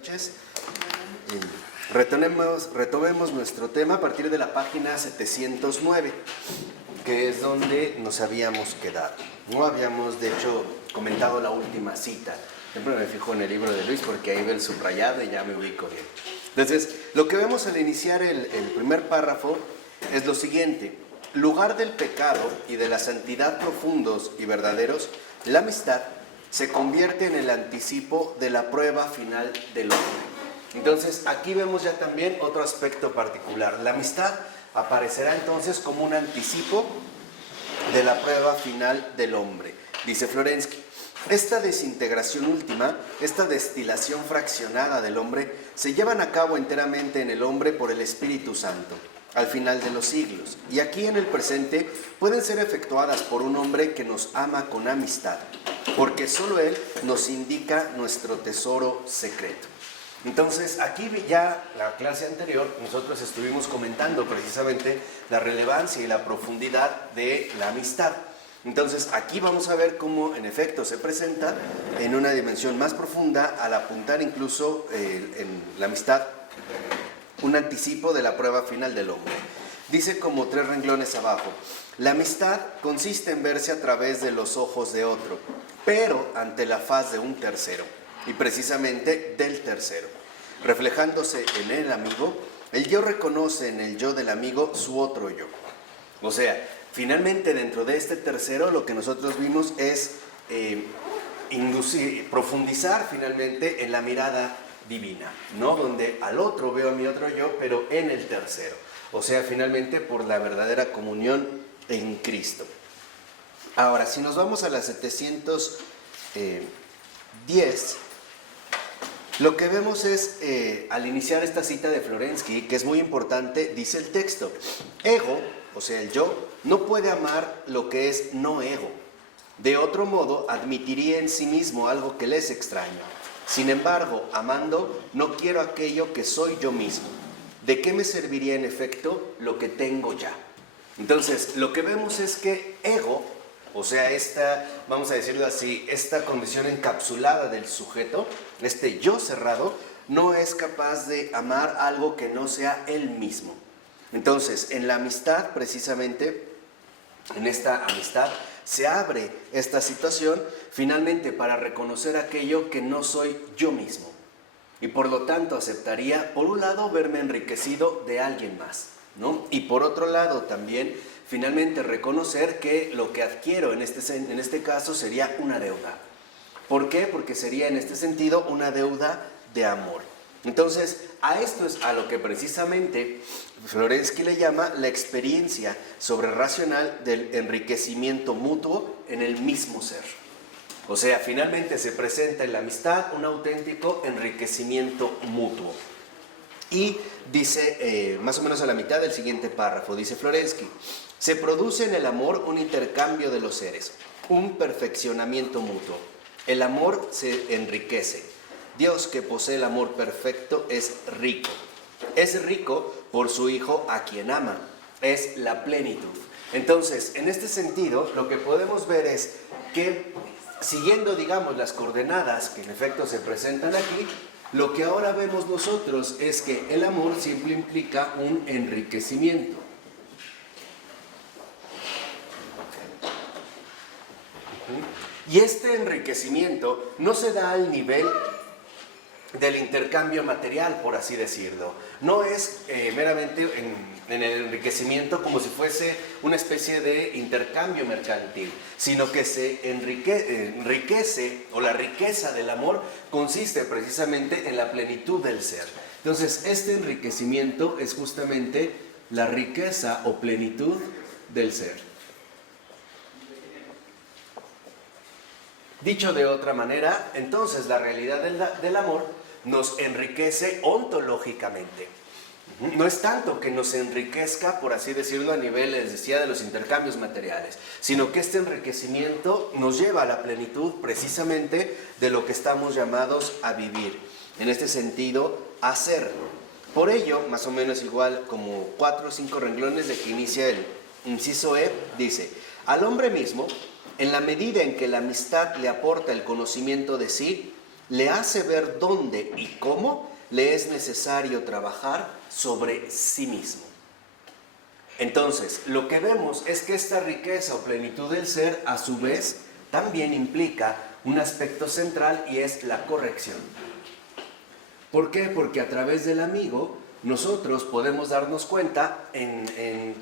noches. Retomemos nuestro tema a partir de la página 709, que es donde nos habíamos quedado. No habíamos, de hecho, comentado la última cita. Siempre me fijo en el libro de Luis porque ahí ve el subrayado y ya me ubico bien. Entonces, lo que vemos al iniciar el primer párrafo es lo siguiente. Lugar del pecado y de la santidad profundos y verdaderos, la amistad se convierte en el anticipo de la prueba final del hombre. Entonces, aquí vemos ya también otro aspecto particular. La amistad aparecerá entonces como un anticipo de la prueba final del hombre. Dice Florensky, esta desintegración última, esta destilación fraccionada del hombre, se llevan a cabo enteramente en el hombre por el Espíritu Santo, al final de los siglos. Y aquí en el presente pueden ser efectuadas por un hombre que nos ama con amistad, porque solo Él nos indica nuestro tesoro secreto. Entonces, aquí ya la clase anterior nosotros estuvimos comentando precisamente la relevancia y la profundidad de la amistad. Entonces, aquí vamos a ver cómo en efecto se presenta en una dimensión más profunda al apuntar incluso en la amistad un anticipo de la prueba final del hombre. Dice como 3 renglones abajo, la amistad consiste en verse a través de los ojos de otro, pero ante la faz de un tercero. Y precisamente del tercero. Reflejándose en el amigo, el yo reconoce en el yo del amigo su otro yo. O sea, finalmente dentro de este tercero lo que nosotros vimos es profundizar finalmente en la mirada divina, ¿no? Donde al otro veo a mi otro yo, pero en el tercero. O sea, finalmente por la verdadera comunión en Cristo. Ahora, si nos vamos a la 710, lo que vemos es, al iniciar esta cita de Florensky, que es muy importante, dice el texto, ego, o sea, el yo, no puede amar lo que es no ego. De otro modo, admitiría en sí mismo algo que le es extraño. Sin embargo, amando, no quiero aquello que soy yo mismo. ¿De qué me serviría en efecto lo que tengo ya? Entonces, lo que vemos es que ego, o sea, vamos a decirlo así, esta condición encapsulada del sujeto, este yo cerrado, no es capaz de amar algo que no sea él mismo. Entonces, en la amistad, precisamente, en esta amistad, se abre esta situación finalmente para reconocer aquello que no soy yo mismo. Y por lo tanto aceptaría, por un lado, verme enriquecido de alguien más, ¿no? Y por otro lado también, finalmente reconocer que lo que adquiero en este caso sería una deuda. ¿Por qué? Porque sería en este sentido una deuda de amor. Entonces, a esto es a lo que precisamente Florensky le llama la experiencia sobrerracional del enriquecimiento mutuo en el mismo ser. O sea, finalmente se presenta en la amistad un auténtico enriquecimiento mutuo. Y dice, más o menos a la mitad del siguiente párrafo, dice Florensky, se produce en el amor un intercambio de los seres, un perfeccionamiento mutuo. El amor se enriquece. Dios, que posee el amor perfecto, es rico. Es rico por su Hijo a quien ama. Es la plenitud. Entonces, en este sentido, lo que podemos ver es que, siguiendo, digamos, las coordenadas que en efecto se presentan aquí, lo que ahora vemos nosotros es que el amor siempre implica un enriquecimiento. Y este enriquecimiento no se da al nivel del intercambio material, por así decirlo. No es meramente en el enriquecimiento como si fuese una especie de intercambio mercantil, sino que se enriquece, o la riqueza del amor consiste precisamente en la plenitud del ser. Entonces, este enriquecimiento es justamente la riqueza o plenitud del ser. Dicho de otra manera, entonces la realidad del amor nos enriquece ontológicamente. No es tanto que nos enriquezca, por así decirlo, a nivel, les decía, de los intercambios materiales, sino que este enriquecimiento nos lleva a la plenitud precisamente de lo que estamos llamados a vivir. En este sentido, a ser. Por ello, más o menos igual como 4 o 5 renglones de que inicia el inciso E, dice, al hombre mismo, en la medida en que la amistad le aporta el conocimiento de sí, le hace ver dónde y cómo le es necesario trabajar sobre sí mismo. Entonces, lo que vemos es que esta riqueza o plenitud del ser, a su vez, también implica un aspecto central y es la corrección. ¿Por qué? Porque a través del amigo nosotros podemos darnos cuenta en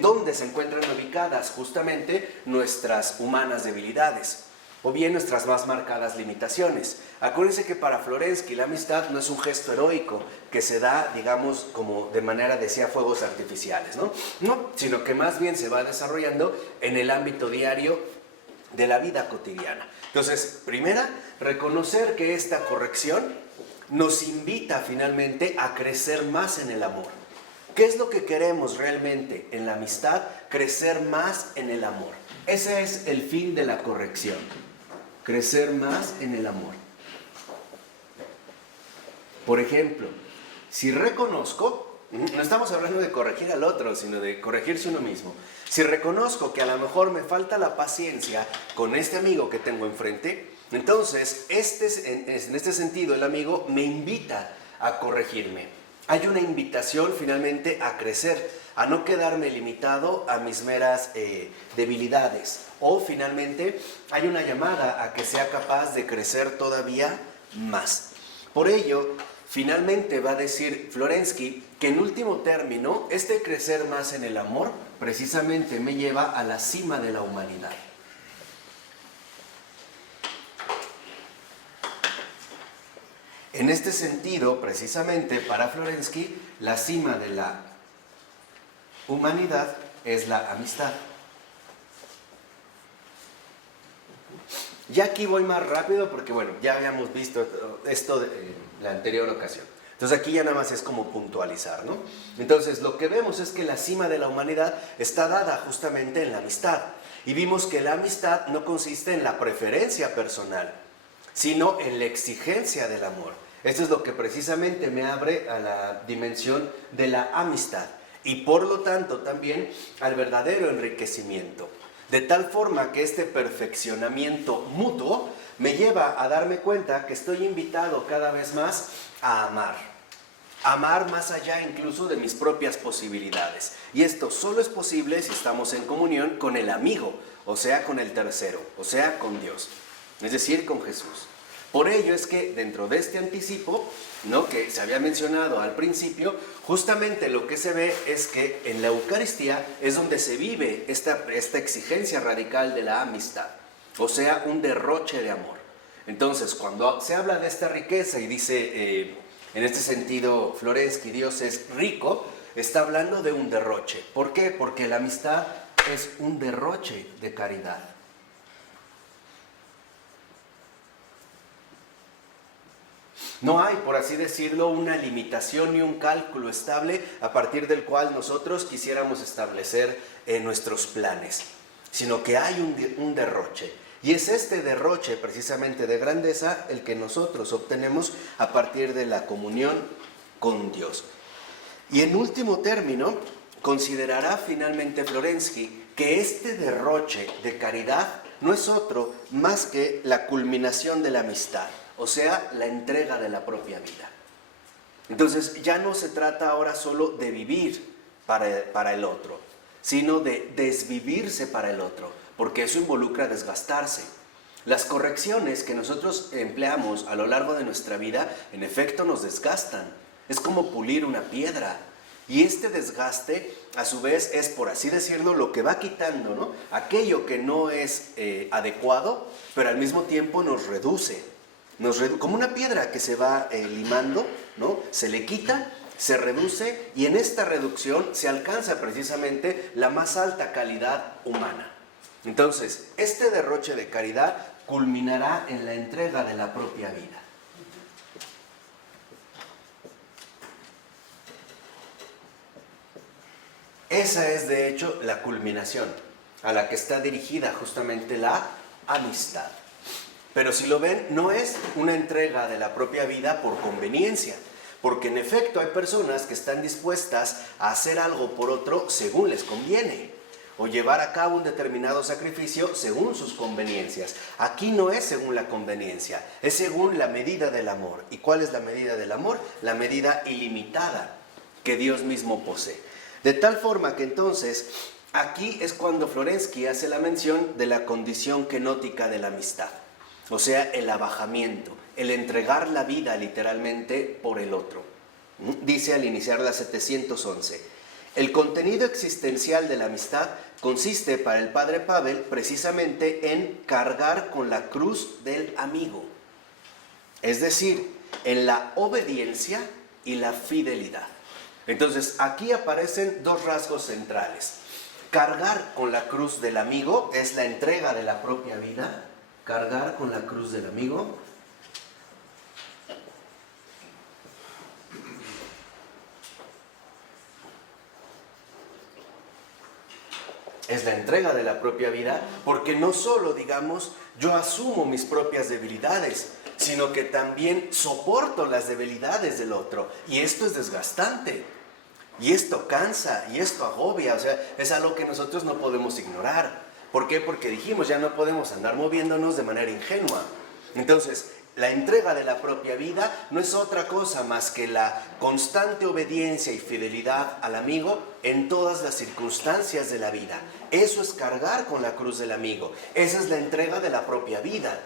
dónde se encuentran ubicadas justamente nuestras humanas debilidades o bien nuestras más marcadas limitaciones. Acuérdense que para Florensky la amistad no es un gesto heroico que se da, digamos, como de manera, decía, fuegos artificiales, ¿no? No, sino que más bien se va desarrollando en el ámbito diario de la vida cotidiana. Entonces, primera, reconocer que esta corrección nos invita finalmente a crecer más en el amor. ¿Qué es lo que queremos realmente en la amistad? Crecer más en el amor. Ese es el fin de la corrección. Crecer más en el amor. Por ejemplo, si reconozco, no estamos hablando de corregir al otro, sino de corregirse uno mismo. Si reconozco que a lo mejor me falta la paciencia con este amigo que tengo enfrente, entonces en este sentido el amigo me invita a corregirme. Hay una invitación finalmente a crecer, a no quedarme limitado a mis meras debilidades. O finalmente hay una llamada a que sea capaz de crecer todavía más. Por ello, finalmente va a decir Florensky que en último término, este crecer más en el amor precisamente me lleva a la cima de la humanidad. En este sentido, precisamente para Florensky, la cima de la humanidad es la amistad. Ya aquí voy más rápido porque, bueno, ya habíamos visto esto en la anterior ocasión. Entonces aquí ya nada más es como puntualizar, ¿no? Entonces lo que vemos es que la cima de la humanidad está dada justamente en la amistad. Y vimos que la amistad no consiste en la preferencia personal, sino en la exigencia del amor. Esto es lo que precisamente me abre a la dimensión de la amistad y por lo tanto también al verdadero enriquecimiento. De tal forma que este perfeccionamiento mutuo me lleva a darme cuenta que estoy invitado cada vez más a amar. Amar más allá incluso de mis propias posibilidades. Y esto solo es posible si estamos en comunión con el amigo, o sea, con el tercero, o sea, con Dios, es decir, con Jesús. Por ello es que dentro de este anticipo, ¿no?, que se había mencionado al principio, justamente lo que se ve es que en la Eucaristía es donde se vive esta exigencia radical de la amistad, o sea, un derroche de amor. Entonces, cuando se habla de esta riqueza y dice, en este sentido, Florensky, Dios es rico, está hablando de un derroche. ¿Por qué? Porque la amistad es un derroche de caridad. No hay, por así decirlo, una limitación ni un cálculo estable a partir del cual nosotros quisiéramos establecer nuestros planes, sino que hay un derroche. Y es este derroche precisamente de grandeza el que nosotros obtenemos a partir de la comunión con Dios. Y en último término, considerará finalmente Florensky que este derroche de caridad no es otro más que la culminación de la amistad, o sea, la entrega de la propia vida. Entonces ya no se trata ahora solo de vivir para el otro, sino de desvivirse para el otro, porque eso involucra desgastarse. Las correcciones que nosotros empleamos a lo largo de nuestra vida, en efecto, nos desgastan. Es como pulir una piedra. Y este desgaste, a su vez, es, por así decirlo, lo que va quitando, ¿no?, aquello que no es adecuado, pero al mismo tiempo nos reduce. Como una piedra que se va limando, ¿no?, se le quita, se reduce y en esta reducción se alcanza precisamente la más alta calidad humana. Entonces, este derroche de caridad culminará en la entrega de la propia vida. Esa es, de hecho, la culminación a la que está dirigida justamente la amistad. Pero si lo ven, no es una entrega de la propia vida por conveniencia, porque en efecto hay personas que están dispuestas a hacer algo por otro según les conviene. o llevar a cabo un determinado sacrificio según sus conveniencias. Aquí no es según la conveniencia, es según la medida del amor. ¿Y cuál es la medida del amor? La medida ilimitada que Dios mismo posee. De tal forma que entonces, aquí es cuando Florensky hace la mención de la condición kenótica de la amistad, o sea, el abajamiento, el entregar la vida literalmente por el otro. Dice al iniciar la 711, el contenido existencial de la amistad consiste para el padre Pavel precisamente en cargar con la cruz del amigo, es decir, en la obediencia y la fidelidad. Entonces, aquí aparecen dos rasgos centrales. Cargar con la cruz del amigo es la entrega de la propia vida. Cargar con la cruz del amigo es la entrega de la propia vida, porque no solo, digamos, yo asumo mis propias debilidades, sino que también soporto las debilidades del otro. Y esto es desgastante, y esto cansa, y esto agobia, o sea, es algo que nosotros no podemos ignorar. ¿Por qué? Porque dijimos, ya no podemos andar moviéndonos de manera ingenua. Entonces, la entrega de la propia vida no es otra cosa más que la constante obediencia y fidelidad al amigo en todas las circunstancias de la vida. Eso es cargar con la cruz del amigo. Esa es la entrega de la propia vida.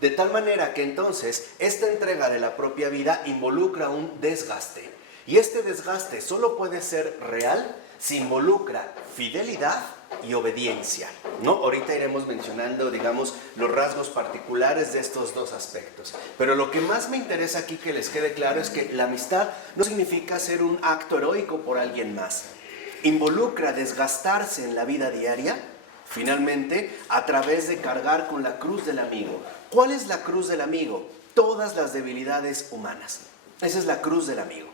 De tal manera que entonces esta entrega de la propia vida involucra un desgaste. Y este desgaste solo puede ser real si involucra fidelidad y obediencia, ¿no? Ahorita iremos mencionando, digamos, los rasgos particulares de estos dos aspectos. Pero lo que más me interesa aquí que les quede claro es que la amistad no significa hacer un acto heroico por alguien más. Involucra desgastarse en la vida diaria, finalmente, a través de cargar con la cruz del amigo. ¿Cuál es la cruz del amigo? Todas las debilidades humanas. Esa es la cruz del amigo.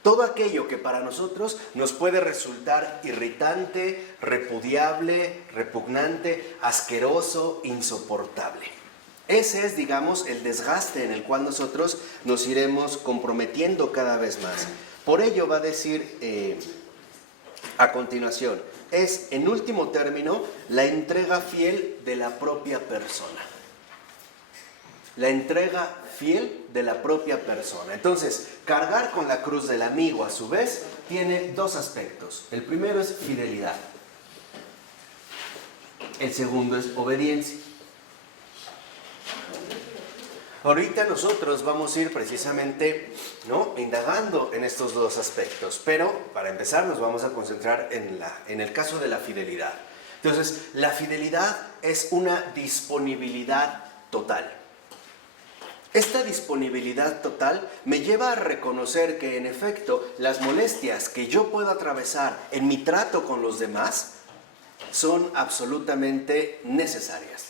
Todo aquello que para nosotros nos puede resultar irritante, repudiable, repugnante, asqueroso, insoportable. Ese es, digamos, el desgaste en el cual nosotros nos iremos comprometiendo cada vez más. Por ello va a decir a continuación, es en último término la entrega fiel de la propia persona. La entrega fiel de la propia persona. Entonces, cargar con la cruz del amigo a su vez tiene dos aspectos. El primero es fidelidad. El segundo es obediencia. Ahorita nosotros vamos a ir precisamente, ¿no?, indagando en estos dos aspectos, pero para empezar nos vamos a concentrar en el caso de la fidelidad. Entonces, la fidelidad es una disponibilidad total. Esta disponibilidad total me lleva a reconocer que en efecto las molestias que yo puedo atravesar en mi trato con los demás son absolutamente necesarias.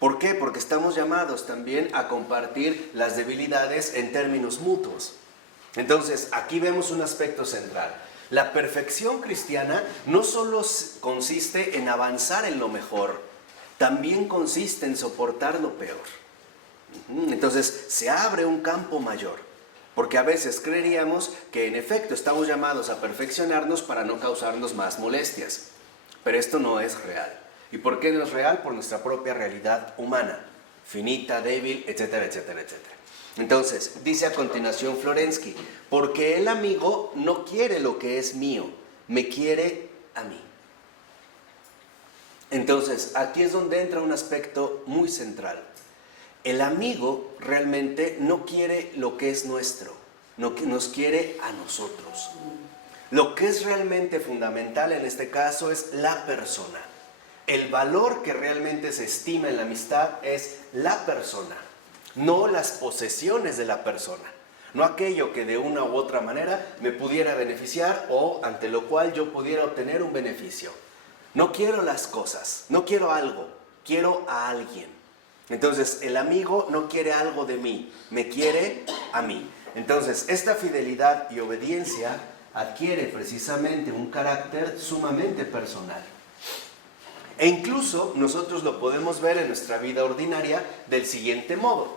¿Por qué? Porque estamos llamados también a compartir las debilidades en términos mutuos. Entonces, aquí vemos un aspecto central. La perfección cristiana no solo consiste en avanzar en lo mejor, también consiste en soportar lo peor. Entonces se abre un campo mayor, porque a veces creeríamos que en efecto estamos llamados a perfeccionarnos para no causarnos más molestias, pero esto no es real. ¿Y por qué no es real? Por nuestra propia realidad humana, finita, débil, etcétera, etcétera, etcétera. Entonces, dice a continuación Florensky, porque el amigo no quiere lo que es mío, me quiere a mí. Entonces, aquí es donde entra un aspecto muy central. El amigo realmente no quiere lo que es nuestro, no nos quiere a nosotros. Lo que es realmente fundamental en este caso es la persona. El valor que realmente se estima en la amistad es la persona, no las posesiones de la persona, no aquello que de una u otra manera me pudiera beneficiar o ante lo cual yo pudiera obtener un beneficio. No quiero las cosas, no quiero algo, quiero a alguien. Entonces, el amigo no quiere algo de mí, me quiere a mí. Entonces, esta fidelidad y obediencia adquiere precisamente un carácter sumamente personal. E incluso nosotros lo podemos ver en nuestra vida ordinaria del siguiente modo.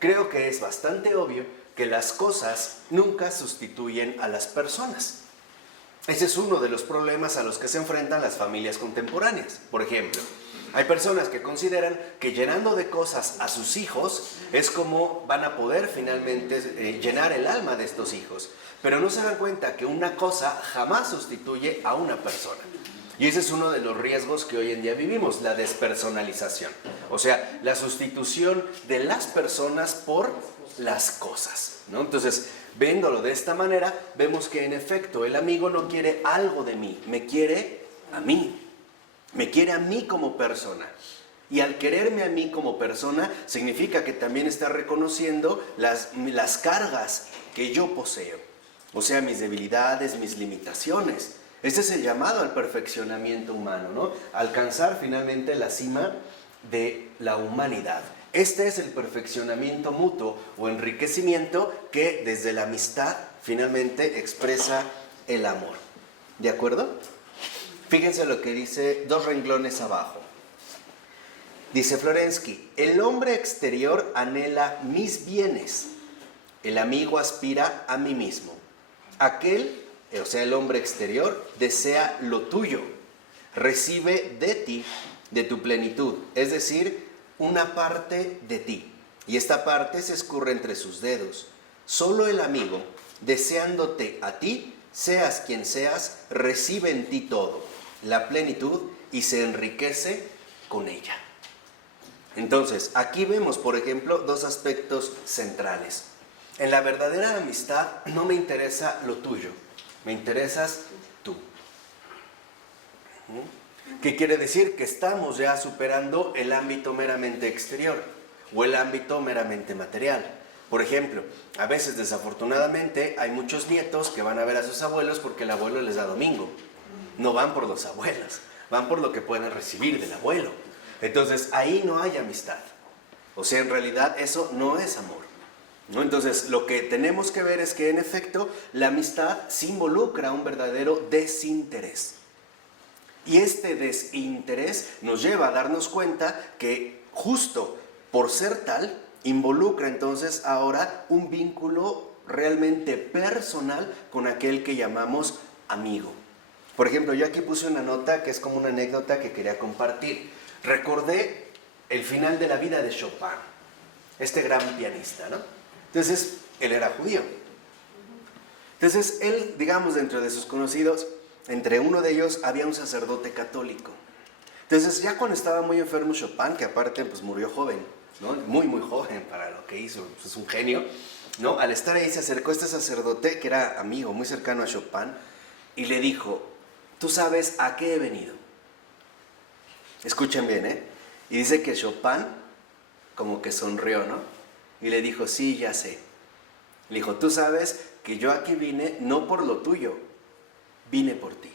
Creo que es bastante obvio que las cosas nunca sustituyen a las personas. Ese es uno de los problemas a los que se enfrentan las familias contemporáneas. Por ejemplo, hay personas que consideran que llenando de cosas a sus hijos es como van a poder finalmente llenar el alma de estos hijos. Pero no se dan cuenta que una cosa jamás sustituye a una persona. Y ese es uno de los riesgos que hoy en día vivimos, la despersonalización. O sea, la sustitución de las personas por las cosas, ¿no? Entonces, viéndolo de esta manera, vemos que en efecto el amigo no quiere algo de mí, me quiere a mí. Me quiere a mí como persona. Y al quererme a mí como persona, significa que también está reconociendo las cargas que yo poseo. O sea, mis debilidades, mis limitaciones. Este es el llamado al perfeccionamiento humano, ¿no? Alcanzar finalmente la cima de la humanidad. Este es el perfeccionamiento mutuo o enriquecimiento que desde la amistad finalmente expresa el amor. ¿De acuerdo? Fíjense lo que dice 2 renglones abajo. Dice Florensky, el hombre exterior anhela mis bienes, el amigo aspira a mí mismo. Aquel, o sea el hombre exterior, desea lo tuyo, recibe de ti, de tu plenitud, es decir, una parte de ti. Y esta parte se escurre entre sus dedos. Solo el amigo, deseándote a ti, seas quien seas, recibe en ti todo, la plenitud, y se enriquece con ella. Entonces, aquí vemos, por ejemplo, 2 aspectos centrales. En la verdadera amistad no me interesa lo tuyo, me interesas tú. ¿Qué quiere decir? Que estamos ya superando el ámbito meramente exterior o el ámbito meramente material. Por ejemplo, a veces desafortunadamente hay muchos nietos que van a ver a sus abuelos porque el abuelo les da domingo. No van por los abuelos, van por lo que pueden recibir del abuelo. Entonces ahí no hay amistad. O sea, en realidad eso no es amor, ¿no? Entonces lo que tenemos que ver es que en efecto la amistad sí involucra un verdadero desinterés. Y este desinterés nos lleva a darnos cuenta que justo por ser tal, involucra entonces ahora un vínculo realmente personal con aquel que llamamos amigo. Por ejemplo, yo aquí puse una nota que es como una anécdota que quería compartir. Recordé el final de la vida de Chopin, este gran pianista, ¿no? Entonces, él era judío. Entonces, él, digamos, dentro de sus conocidos, entre uno de ellos había un sacerdote católico. Entonces, ya cuando estaba muy enfermo Chopin, que aparte pues murió joven, ¿no? Muy, muy joven para lo que hizo, pues, es un genio, ¿no? Al estar ahí se acercó este sacerdote, que era amigo, muy cercano a Chopin, y le dijo, ¿tú sabes a qué he venido? Escuchen bien, ¿eh? Y dice que Chopin como que sonrió, ¿no? Y le dijo, sí, ya sé. Le dijo, tú sabes que yo aquí vine no por lo tuyo, vine por ti.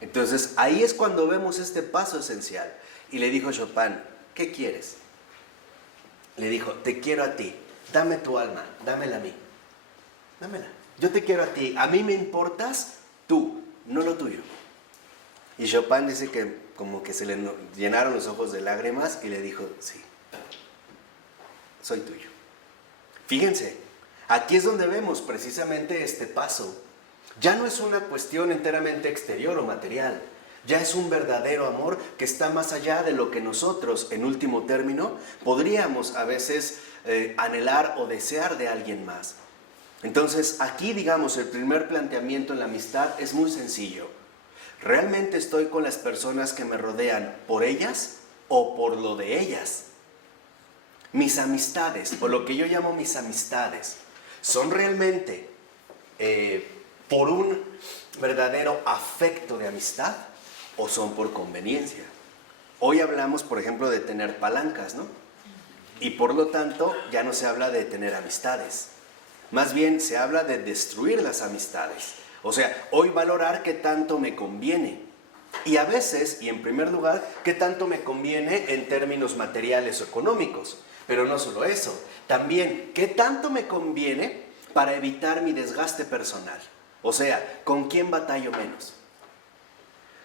Entonces, ahí es cuando vemos este paso esencial. Y le dijo Chopin, ¿qué quieres? Le dijo, te quiero a ti, dame tu alma, dámela a mí. Dámela. Yo te quiero a ti, a mí me importas tú, no lo tuyo. Y Chopin dice que como que se le llenaron los ojos de lágrimas y le dijo, sí, soy tuyo. Fíjense, aquí es donde vemos precisamente este paso. Ya no es una cuestión enteramente exterior o material, ya es un verdadero amor que está más allá de lo que nosotros, en último término, podríamos a veces anhelar o desear de alguien más. Entonces, aquí, digamos, el primer planteamiento en la amistad es muy sencillo. ¿Realmente estoy con las personas que me rodean por ellas o por lo de ellas? Mis amistades, o lo que yo llamo mis amistades, ¿son realmente por un verdadero afecto de amistad o son por conveniencia? Hoy hablamos, por ejemplo, de tener palancas, ¿no? Y por lo tanto, ya no se habla de tener amistades. Más bien se habla de destruir las amistades. O sea, hoy valorar qué tanto me conviene. Y a veces, y en primer lugar, qué tanto me conviene en términos materiales o económicos. Pero no solo eso, también qué tanto me conviene para evitar mi desgaste personal. O sea, ¿con quién batallo menos?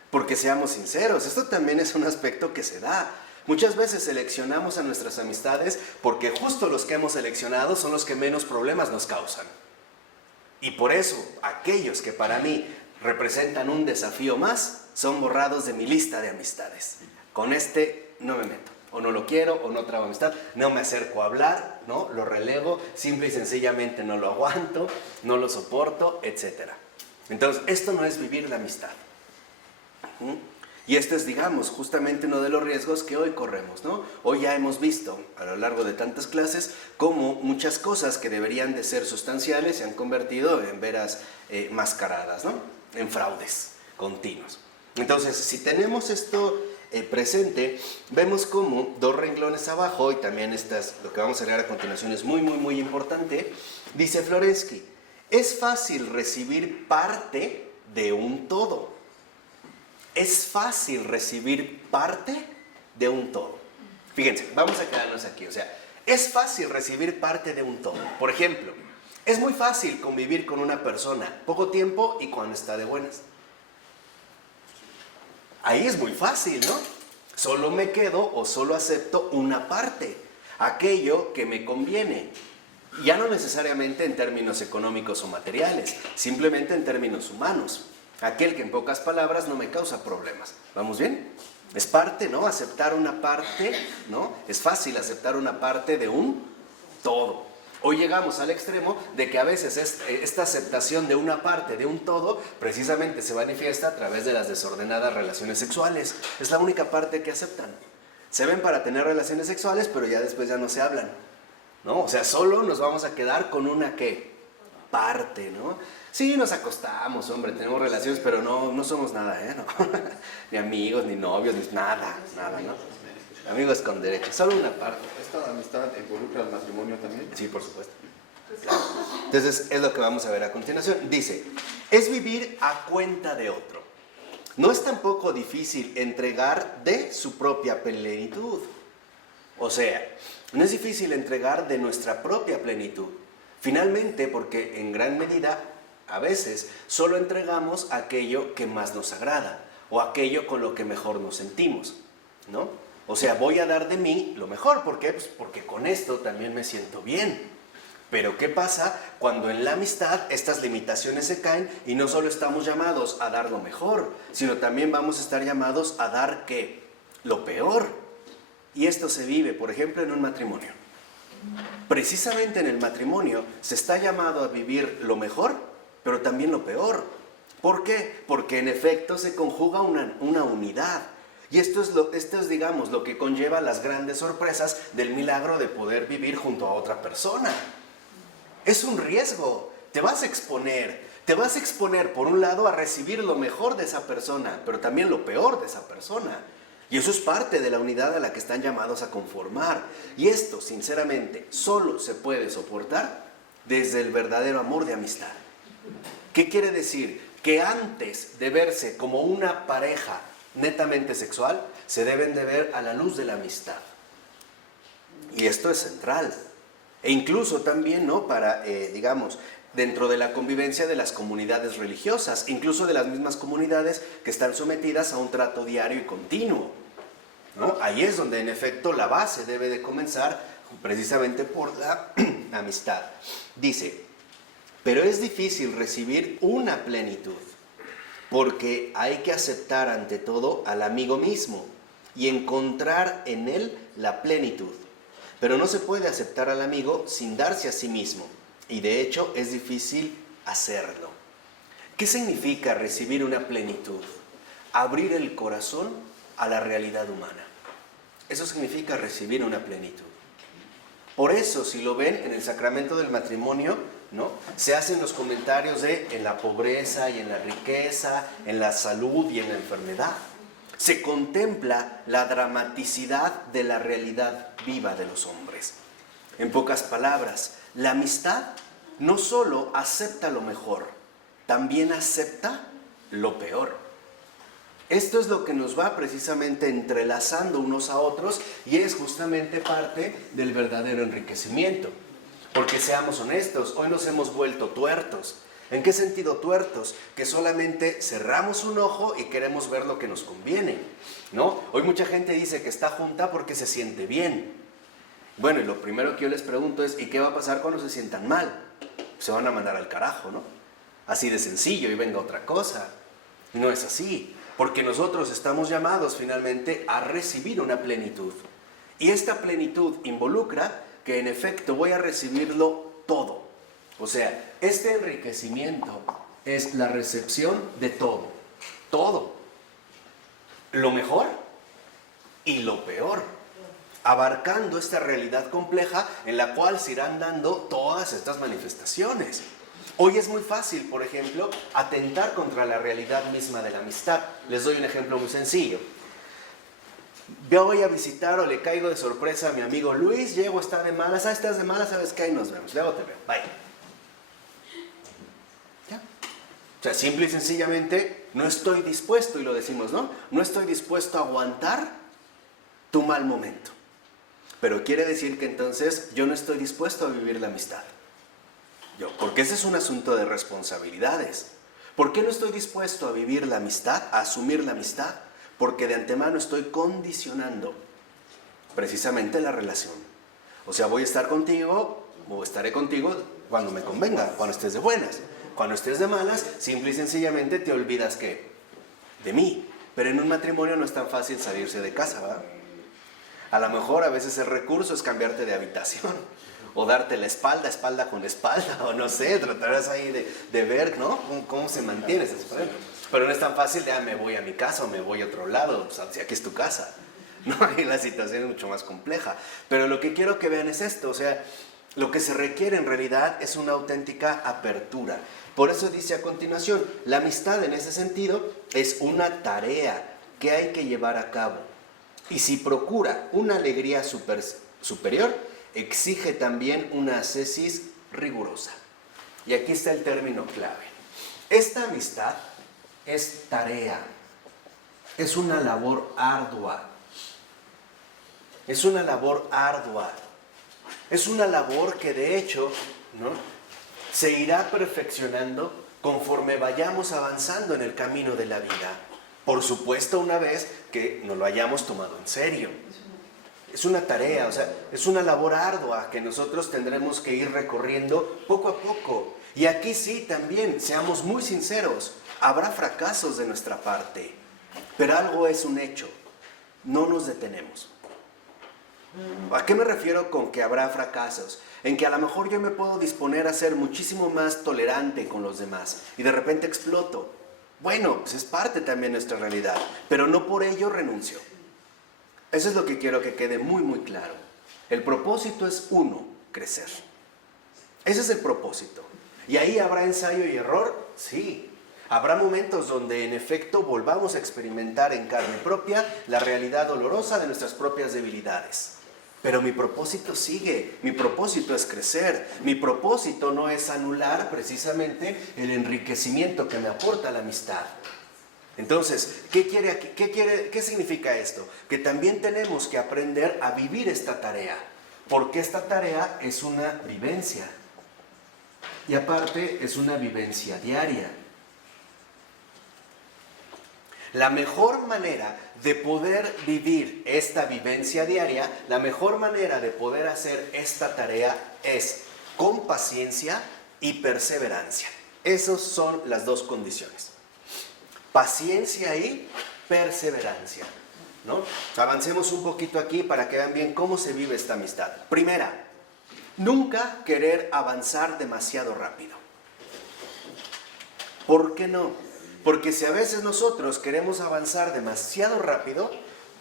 Porque seamos sinceros, esto también es un aspecto que se da. Muchas veces seleccionamos a nuestras amistades porque justo los que hemos seleccionado son los que menos problemas nos causan. Y por eso, aquellos que para mí representan un desafío más, son borrados de mi lista de amistades. Con este no me meto. O no lo quiero, o no trabo amistad, no me acerco a hablar, ¿no? Lo relego, simple y sencillamente no lo aguanto, no lo soporto, etc. Entonces, esto no es vivir la amistad. Y esto es, digamos, justamente uno de los riesgos que hoy corremos, ¿no? Hoy ya hemos visto, a lo largo de tantas clases, cómo muchas cosas que deberían de ser sustanciales se han convertido en veras mascaradas, ¿no? En fraudes continuos. Entonces, si tenemos esto presente, vemos como dos renglones abajo, y también lo que vamos a leer a continuación es muy importante, dice Florensky, es fácil recibir parte de un todo. Es fácil recibir parte de un todo. Fíjense, vamos a quedarnos aquí, o sea, es fácil recibir parte de un todo. Por ejemplo, es muy fácil convivir con una persona poco tiempo y cuando está de buenas. Ahí es muy fácil, ¿no? Solo me quedo o solo acepto una parte, aquello que me conviene. Ya no necesariamente en términos económicos o materiales, simplemente en términos humanos. Aquel que en pocas palabras no me causa problemas. ¿Vamos bien? Es parte, ¿no? Aceptar una parte, ¿no? Es fácil aceptar una parte de un todo. Hoy llegamos al extremo de que a veces esta aceptación de una parte de un todo precisamente se manifiesta a través de las desordenadas relaciones sexuales. Es la única parte que aceptan. Se ven para tener relaciones sexuales, pero ya después ya no se hablan, ¿no? O sea, solo nos vamos a quedar con una ¿qué? Parte, ¿no? Sí, nos acostamos, hombre, tenemos relaciones, pero no somos nada, ¿eh? No. Ni amigos, ni novios, ni nada, ¿no? Amigos con derecho, solo una parte. ¿Esta amistad involucra al matrimonio también? Sí, por supuesto. Claro. Entonces, es lo que vamos a ver a continuación. Dice, es vivir a cuenta de otro. No es tampoco difícil entregar de su propia plenitud. O sea, no es difícil entregar de nuestra propia plenitud. Finalmente, porque en gran medida, a veces, solo entregamos aquello que más nos agrada o aquello con lo que mejor nos sentimos, ¿no? O sea, voy a dar de mí lo mejor. ¿Por qué? Pues porque con esto también me siento bien. Pero ¿qué pasa cuando en la amistad estas limitaciones se caen y no solo estamos llamados a dar lo mejor, sino también vamos a estar llamados a dar ¿qué? Lo peor. Y esto se vive, por ejemplo, en un matrimonio. Precisamente en el matrimonio se está llamado a vivir lo mejor, pero también lo peor. ¿Por qué? Porque en efecto se conjuga una unidad. Y esto es, digamos, lo que conlleva las grandes sorpresas del milagro de poder vivir junto a otra persona. Es un riesgo, te vas a exponer por un lado a recibir lo mejor de esa persona, pero también lo peor de esa persona. Y eso es parte de la unidad a la que están llamados a conformar. Y esto, sinceramente, solo se puede soportar desde el verdadero amor de amistad. ¿Qué quiere decir? Que antes de verse como una pareja netamente sexual, se deben de ver a la luz de la amistad. Y esto es central. E incluso también, ¿no? Para, digamos, dentro de la convivencia de las comunidades religiosas, incluso de las mismas comunidades que están sometidas a un trato diario y continuo, ¿no? Ahí es donde en efecto la base debe de comenzar precisamente por la amistad. Dice, pero es difícil recibir una plenitud, porque hay que aceptar ante todo al amigo mismo y encontrar en él la plenitud. Pero no se puede aceptar al amigo sin darse a sí mismo, y de hecho es difícil hacerlo. ¿Qué significa recibir una plenitud? Abrir el corazón a la realidad humana. Eso significa recibir una plenitud. Por eso, si lo ven en el sacramento del matrimonio, ¿no? Se hacen los comentarios de en la pobreza y en la riqueza, en la salud y en la enfermedad. Se contempla la dramaticidad de la realidad viva de los hombres. En pocas palabras, la amistad no solo acepta lo mejor, también acepta lo peor. Esto es lo que nos va precisamente entrelazando unos a otros y es justamente parte del verdadero enriquecimiento. Porque seamos honestos, hoy nos hemos vuelto tuertos. ¿En qué sentido tuertos? Que solamente cerramos un ojo y queremos ver lo que nos conviene, ¿no? Hoy mucha gente dice que está junta porque se siente bien. Bueno, y lo primero que yo les pregunto es, ¿y qué va a pasar cuando se sientan mal? se van a mandar al carajo, ¿no? Así de sencillo y venga otra cosa. No es así, porque nosotros estamos llamados finalmente a recibir una plenitud. Y esta plenitud involucra que en efecto voy a recibirlo todo. O sea, este enriquecimiento es la recepción de todo. Todo. Lo mejor y lo peor. Abarcando esta realidad compleja en la cual se irán dando todas estas manifestaciones. Hoy es muy fácil, por ejemplo, atentar contra la realidad misma de la amistad. Les doy un ejemplo muy sencillo. Yo voy a visitar o le caigo de sorpresa a mi amigo Luis, llego, está de malas, estás de malas, ¿sabes qué? Ahí nos vemos, luego te veo, bye. ¿Ya? O sea, simple y sencillamente no estoy dispuesto, y lo decimos, ¿no? No estoy dispuesto a aguantar tu mal momento. Pero quiere decir que entonces yo no estoy dispuesto a vivir la amistad. Porque ese es un asunto de responsabilidades. ¿Por qué no estoy dispuesto a vivir la amistad, a asumir la amistad? Porque de antemano estoy condicionando precisamente la relación. O sea, voy a estar contigo o estaré contigo cuando me convenga, cuando estés de buenas. Cuando estés de malas, simple y sencillamente te olvidas ¿qué? De mí. Pero en un matrimonio no es tan fácil salirse de casa, ¿verdad? A lo mejor a veces el recurso es cambiarte de habitación. O darte la espalda, espalda con espalda, o no sé, tratarás ahí de ver, ¿no? ¿Cómo se mantiene ese problema? Pero no es tan fácil de, me voy a mi casa o me voy a otro lado, o sea, si aquí es tu casa. No, ahí la situación es mucho más compleja. Pero lo que quiero que vean es esto, o sea, lo que se requiere en realidad es una auténtica apertura. Por eso dice a continuación, la amistad en ese sentido es una tarea que hay que llevar a cabo. Y si procura una alegría superior, exige también una ascesis rigurosa. Y aquí está el término clave. Esta amistad es tarea, es una labor ardua. Es una labor ardua. Es una labor que de hecho, ¿no?, se irá perfeccionando conforme vayamos avanzando en el camino de la vida. Por supuesto, una vez que nos lo hayamos tomado en serio. Es una tarea, o sea, es una labor ardua que nosotros tendremos que ir recorriendo poco a poco. Y aquí sí, también, seamos muy sinceros, habrá fracasos de nuestra parte, pero algo es un hecho, no nos detenemos. ¿A qué me refiero con que habrá fracasos? En que a lo mejor yo me puedo disponer a ser muchísimo más tolerante con los demás y de repente exploto. Bueno, pues es parte también de nuestra realidad, pero no por ello renuncio. Eso es lo que quiero que quede muy, muy claro. El propósito es uno, crecer. Ese es el propósito. ¿Y ahí habrá ensayo y error? Sí. Habrá momentos donde en efecto volvamos a experimentar en carne propia la realidad dolorosa de nuestras propias debilidades. Pero mi propósito sigue, mi propósito es crecer, mi propósito no es anular precisamente el enriquecimiento que me aporta la amistad. Entonces, ¿qué significa esto? Que también tenemos que aprender a vivir esta tarea, porque esta tarea es una vivencia. Y aparte es una vivencia diaria. La mejor manera de poder vivir esta vivencia diaria, la mejor manera de poder hacer esta tarea es con paciencia y perseverancia. Esas son las dos condiciones. Paciencia y perseverancia, ¿no? Avancemos un poquito aquí para que vean bien cómo se vive esta amistad. Primera, nunca querer avanzar demasiado rápido. ¿Por qué no? Porque si a veces nosotros queremos avanzar demasiado rápido,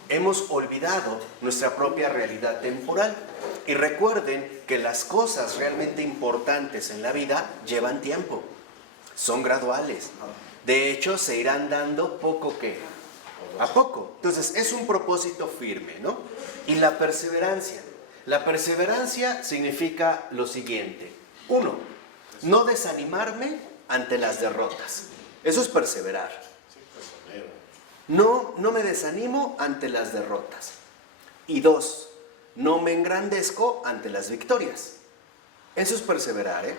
hemos olvidado nuestra propia realidad temporal. Y recuerden que las cosas realmente importantes en la vida llevan tiempo, son graduales. De hecho, se irán dando poco a poco. Entonces, es un propósito firme, ¿no? Y la perseverancia. La perseverancia significa lo siguiente. 1, no desanimarme ante las derrotas. Eso es perseverar. No me desanimo ante las derrotas. Y 2, no me engrandezco ante las victorias. Eso es perseverar, ¿eh?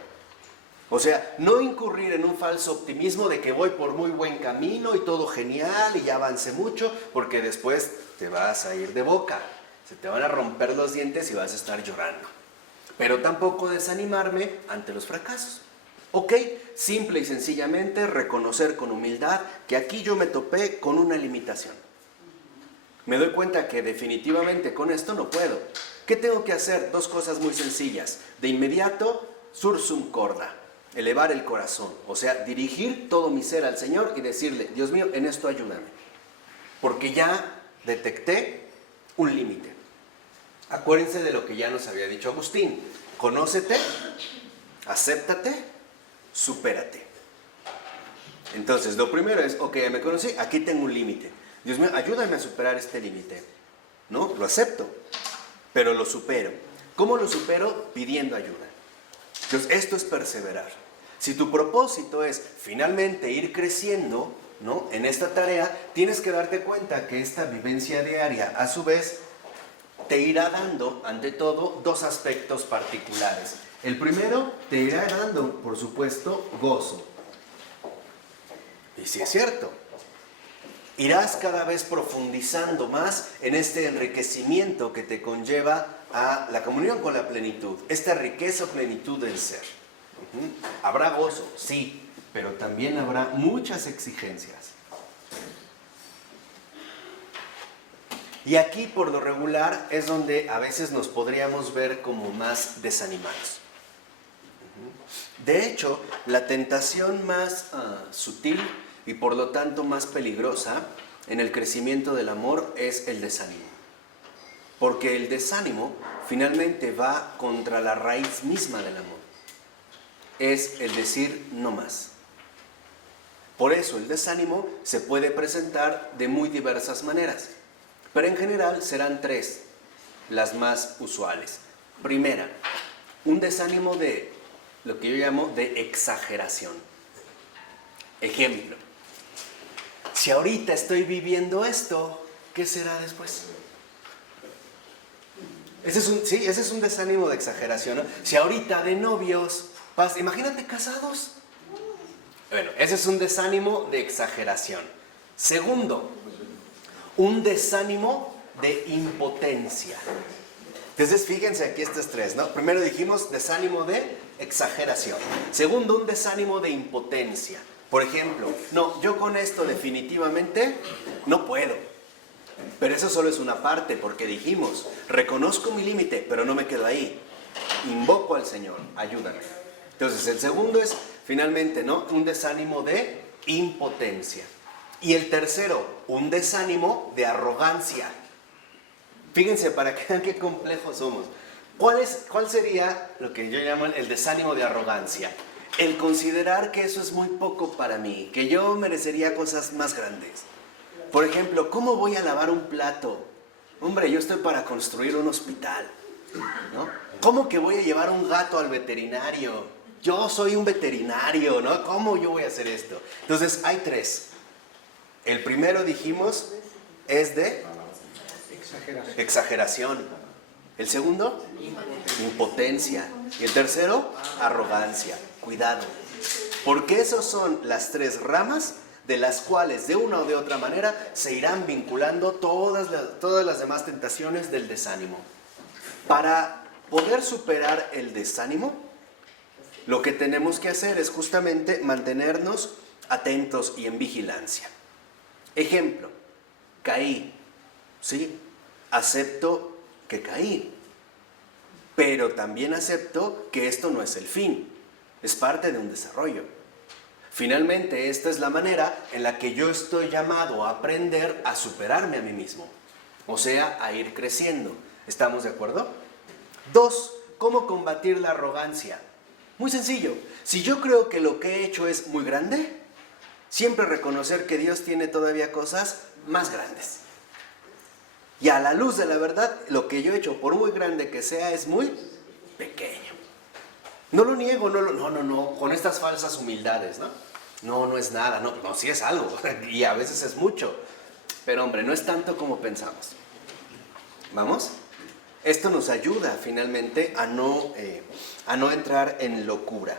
O sea, no incurrir en un falso optimismo de que voy por muy buen camino y todo genial y ya avancé mucho, porque después te vas a ir de boca, se te van a romper los dientes y vas a estar llorando. Pero tampoco desanimarme ante los fracasos. Ok, simple y sencillamente reconocer con humildad que aquí yo me topé con una limitación. Me doy cuenta que definitivamente con esto no puedo. ¿Qué tengo que hacer? Dos cosas muy sencillas. De inmediato, sursum corda, elevar el corazón. O sea, dirigir todo mi ser al Señor y decirle, Dios mío, en esto ayúdame. Porque ya detecté un límite. Acuérdense de lo que ya nos había dicho Agustín. Conócete, acéptate, supérate. Entonces, lo primero es, ok, ya me conocí, aquí tengo un límite. Dios mío, ayúdame a superar este límite. ¿No? Lo acepto, pero lo supero. ¿Cómo lo supero? Pidiendo ayuda. Entonces, esto es perseverar. Si tu propósito es finalmente ir creciendo, ¿no?, en esta tarea, tienes que darte cuenta que esta vivencia diaria, a su vez, te irá dando, ante todo, dos aspectos particulares. El primero, te irá dando, por supuesto, gozo. Y sí es cierto. Irás cada vez profundizando más en este enriquecimiento que te conlleva a la comunión con la plenitud, esta riqueza o plenitud del ser. Habrá gozo, sí, pero también habrá muchas exigencias. Y aquí, por lo regular, es donde a veces nos podríamos ver como más desanimados. De hecho, la tentación más sutil y por lo tanto más peligrosa en el crecimiento del amor es el desánimo. Porque el desánimo finalmente va contra la raíz misma del amor. Es el decir no más. Por eso el desánimo se puede presentar de muy diversas maneras, pero en general serán tres las más usuales. Primera, un desánimo de lo que yo llamo de exageración. Ejemplo, si ahorita estoy viviendo esto, ¿qué será después? Ese es un desánimo de exageración, ¿no? Si ahorita de novios, imagínate casados. Bueno, ese es un desánimo de exageración. Segundo, un desánimo de impotencia. Entonces, fíjense aquí estos tres, ¿no? Primero dijimos desánimo de exageración. Segundo, un desánimo de impotencia. Por ejemplo, no, yo con esto definitivamente no puedo. Pero eso solo es una parte, porque dijimos, reconozco mi límite, pero no me quedo ahí. Invoco al Señor, ayúdame. Entonces, el segundo es, finalmente, ¿no?, un desánimo de impotencia. Y el tercero, un desánimo de arrogancia. Fíjense, para que vean qué complejos somos. ¿Cuál sería lo que yo llamo el desánimo de arrogancia? El considerar que eso es muy poco para mí, que yo merecería cosas más grandes. Por ejemplo, ¿cómo voy a lavar un plato? Hombre, yo estoy para construir un hospital, ¿no? ¿Cómo que voy a llevar un gato al veterinario? Yo soy un veterinario, ¿no? ¿Cómo yo voy a hacer esto? Entonces, hay tres. El primero, dijimos, es de exageración. El segundo, impotencia. Y el tercero, arrogancia. Cuidado. Porque esos son las tres ramas de las cuales de una o de otra manera se irán vinculando todas las demás tentaciones del desánimo. Para poder superar el desánimo, lo que tenemos que hacer es justamente mantenernos atentos y en vigilancia. Ejemplo, caí, ¿sí? Acepto que caí, pero también acepto que esto no es el fin, es parte de un desarrollo. Finalmente, esta es la manera en la que yo estoy llamado a aprender a superarme a mí mismo, o sea, a ir creciendo. ¿Estamos de acuerdo? 2. ¿Cómo combatir la arrogancia? Muy sencillo. Si yo creo que lo que he hecho es muy grande, siempre reconocer que Dios tiene todavía cosas más grandes. Y a la luz de la verdad, lo que yo he hecho, por muy grande que sea, es muy pequeño. No lo niego, no, con estas falsas humildades, ¿no? No es nada, no, sí es algo, y a veces es mucho. Pero hombre, no es tanto como pensamos. ¿Vamos? Esto nos ayuda finalmente a no entrar en locura.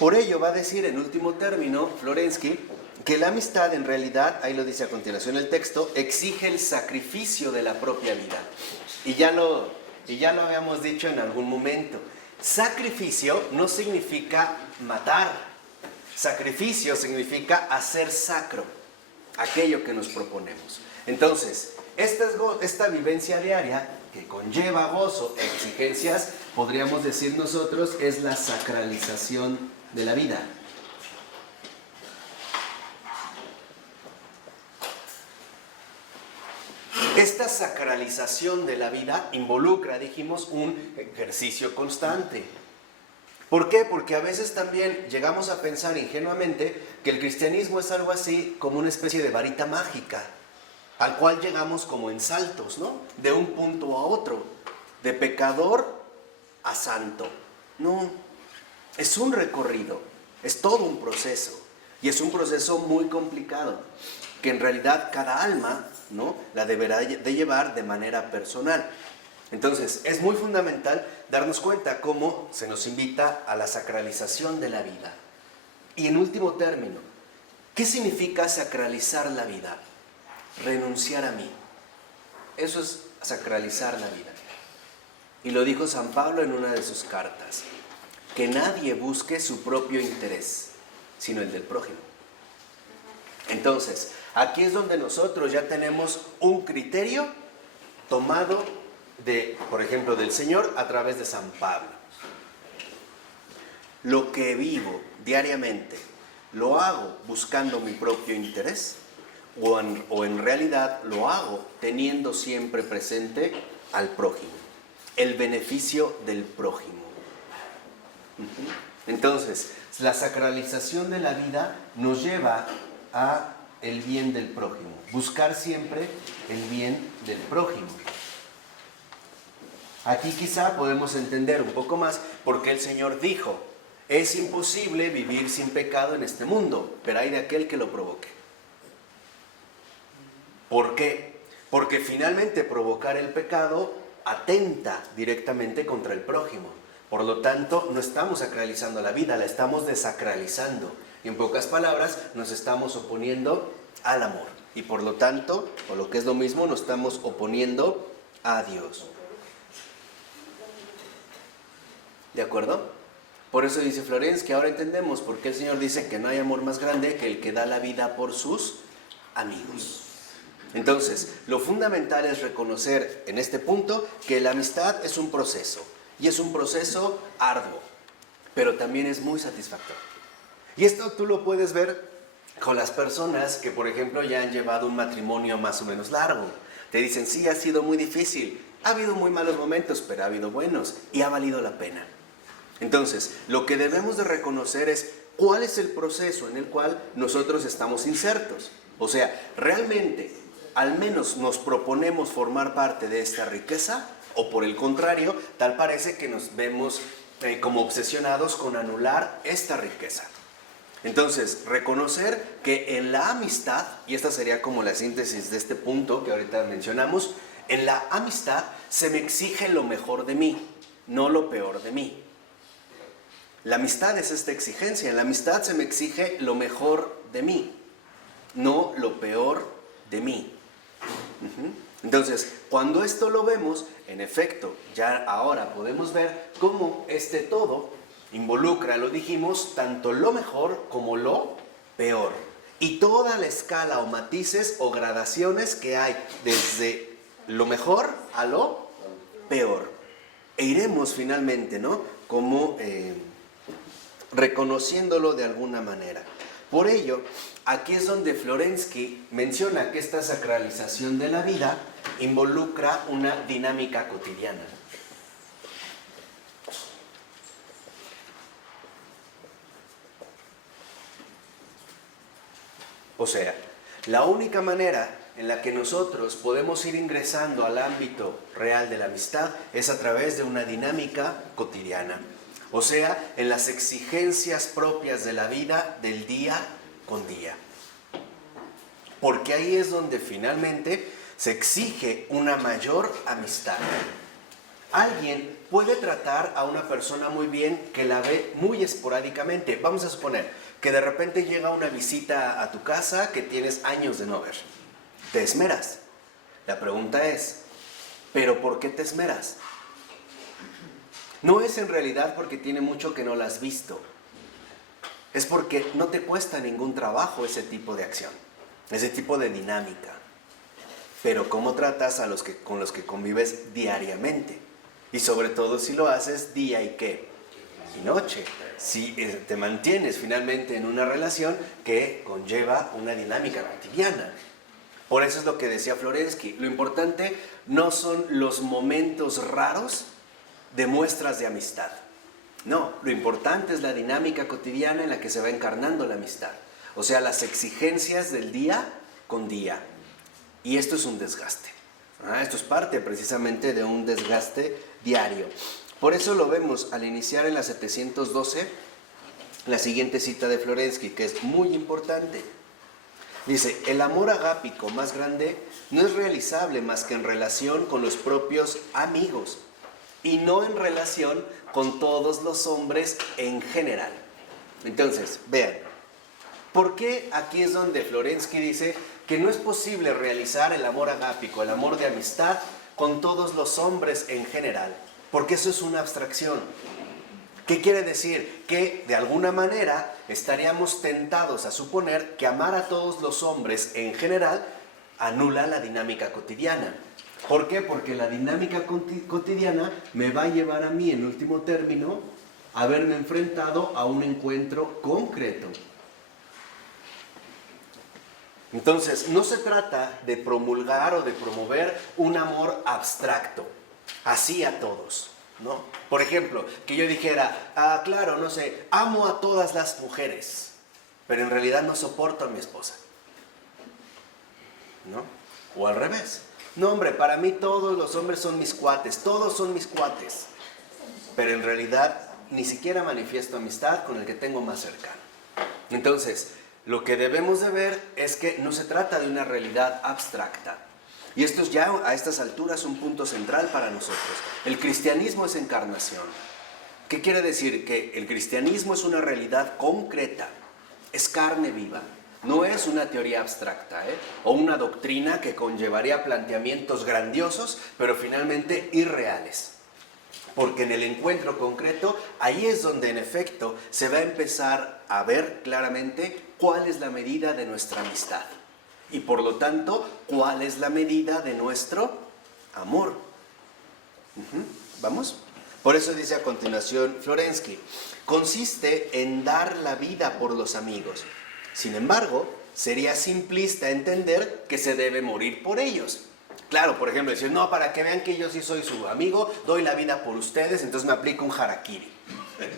Por ello va a decir en último término Florensky que la amistad en realidad, ahí lo dice a continuación el texto, exige el sacrificio de la propia vida. Y ya lo habíamos dicho en algún momento. Sacrificio no significa matar. Sacrificio significa hacer sacro aquello que nos proponemos. Entonces, esta vivencia diaria que conlleva gozo e exigencias, podríamos decir nosotros, es la sacralización de la vida. Esta sacralización de la vida involucra, dijimos, un ejercicio constante. ¿Por qué? Porque a veces también llegamos a pensar ingenuamente que el cristianismo es algo así como una especie de varita mágica, al cual llegamos como en saltos, ¿no? De un punto a otro, de pecador a santo. No, es un recorrido, es todo un proceso, y es un proceso muy complicado, que en realidad cada alma, ¿no?, la deberá de llevar de manera personal. Entonces, es muy fundamental darnos cuenta cómo se nos invita a la sacralización de la vida. Y en último término, ¿qué significa sacralizar la vida? Renunciar a mí. Eso es sacralizar la vida. Y lo dijo San Pablo en una de sus cartas: que nadie busque su propio interés, sino el del prójimo. Entonces, aquí es donde nosotros ya tenemos un criterio tomado por ejemplo, del Señor a través de San Pablo. Lo que vivo diariamente, ¿lo hago buscando mi propio interés? ¿O en realidad lo hago teniendo siempre presente al prójimo? El beneficio del prójimo. Entonces, la sacralización de la vida nos lleva a el bien del prójimo. Buscar siempre el bien del prójimo. Aquí quizá podemos entender un poco más por qué el Señor dijo: es imposible vivir sin pecado en este mundo, pero hay de aquel que lo provoque. ¿Por qué? Porque finalmente provocar el pecado atenta directamente contra el prójimo. Por lo tanto, no estamos sacralizando la vida, la estamos desacralizando. Y en pocas palabras, nos estamos oponiendo al amor. Y por lo tanto, o lo que es lo mismo, nos estamos oponiendo a Dios. ¿De acuerdo? Por eso dice Florence que ahora entendemos por qué el Señor dice que no hay amor más grande que el que da la vida por sus amigos. Entonces, lo fundamental es reconocer en este punto que la amistad es un proceso, y es un proceso arduo, pero también es muy satisfactorio. Y esto tú lo puedes ver con las personas que, por ejemplo, ya han llevado un matrimonio más o menos largo. Te dicen: sí, ha sido muy difícil, ha habido muy malos momentos, pero ha habido buenos, y ha valido la pena. Entonces, lo que debemos de reconocer es cuál es el proceso en el cual nosotros estamos insertos. O sea, realmente, al menos nos proponemos formar parte de esta riqueza, o por el contrario, tal parece que nos vemos como obsesionados con anular esta riqueza. Entonces, reconocer que en la amistad, y esta sería como la síntesis de este punto que ahorita mencionamos, en la amistad se me exige lo mejor de mí, no lo peor de mí. La amistad es esta exigencia. En la amistad se me exige lo mejor de mí, no lo peor de mí. Entonces, cuando esto lo vemos, en efecto, ya ahora podemos ver cómo este todo involucra, lo dijimos, tanto lo mejor como lo peor. Y toda la escala o matices o gradaciones que hay desde lo mejor a lo peor. E iremos finalmente, ¿no?, como reconociéndolo de alguna manera. Por ello, aquí es donde Florensky menciona que esta sacralización de la vida involucra una dinámica cotidiana. O sea, la única manera en la que nosotros podemos ir ingresando al ámbito real de la amistad es a través de una dinámica cotidiana. O sea, en las exigencias propias de la vida del día con día. Porque ahí es donde finalmente se exige una mayor amistad. Alguien puede tratar a una persona muy bien que la ve muy esporádicamente. Vamos a suponer que de repente llega una visita a tu casa que tienes años de no ver. Te esmeras. La pregunta es, ¿pero por qué te esmeras? No es en realidad porque tiene mucho que no la has visto. Es porque no te cuesta ningún trabajo ese tipo de acción, ese tipo de dinámica. Pero ¿cómo tratas a con los que convives diariamente? Y sobre todo si lo haces día y qué, y noche. Si te mantienes finalmente en una relación que conlleva una dinámica cotidiana. Por eso es lo que decía Florensky. Lo importante no son los momentos raros de muestras de amistad. No, lo importante es la dinámica cotidiana en la que se va encarnando la amistad. O sea, las exigencias del día con día. Y esto es un desgaste. Esto es parte precisamente de un desgaste diario. Por eso lo vemos al iniciar en la 712, la siguiente cita de Florensky, que es muy importante. Dice, el amor agápico más grande no es realizable más que en relación con los propios amigos y no en relación con todos los hombres en general. Entonces, vean, ¿por qué aquí es donde Florensky dice que no es posible realizar el amor agápico, el amor de amistad, con todos los hombres en general? Porque eso es una abstracción. ¿Qué quiere decir? Que de alguna manera estaríamos tentados a suponer que amar a todos los hombres en general anula la dinámica cotidiana. ¿Por qué? Porque la dinámica cotidiana me va a llevar a mí, en último término, a verme enfrentado a un encuentro concreto. Entonces, no se trata de promulgar o de promover un amor abstracto, así a todos, ¿no? Por ejemplo, que yo dijera, claro, no sé, amo a todas las mujeres, pero en realidad no soporto a mi esposa, ¿no? O al revés. No, hombre, para mí todos los hombres son mis cuates, todos son mis cuates, pero en realidad ni siquiera manifiesto amistad con el que tengo más cercano. Entonces, lo que debemos de ver es que no se trata de una realidad abstracta. Y esto es ya a estas alturas un punto central para nosotros. El cristianismo es encarnación. ¿Qué quiere decir? Que el cristianismo es una realidad concreta, es carne viva. No es una teoría abstracta, o una doctrina que conllevaría planteamientos grandiosos, pero finalmente irreales. Porque en el encuentro concreto, ahí es donde en efecto se va a empezar a ver claramente cuál es la medida de nuestra amistad. Y por lo tanto, cuál es la medida de nuestro amor. ¿Vamos? Por eso dice a continuación Florensky, consiste en dar la vida por los amigos. Sin embargo, sería simplista entender que se debe morir por ellos. Claro, por ejemplo, decir, no, para que vean que yo sí soy su amigo, doy la vida por ustedes, entonces me aplico un harakiri,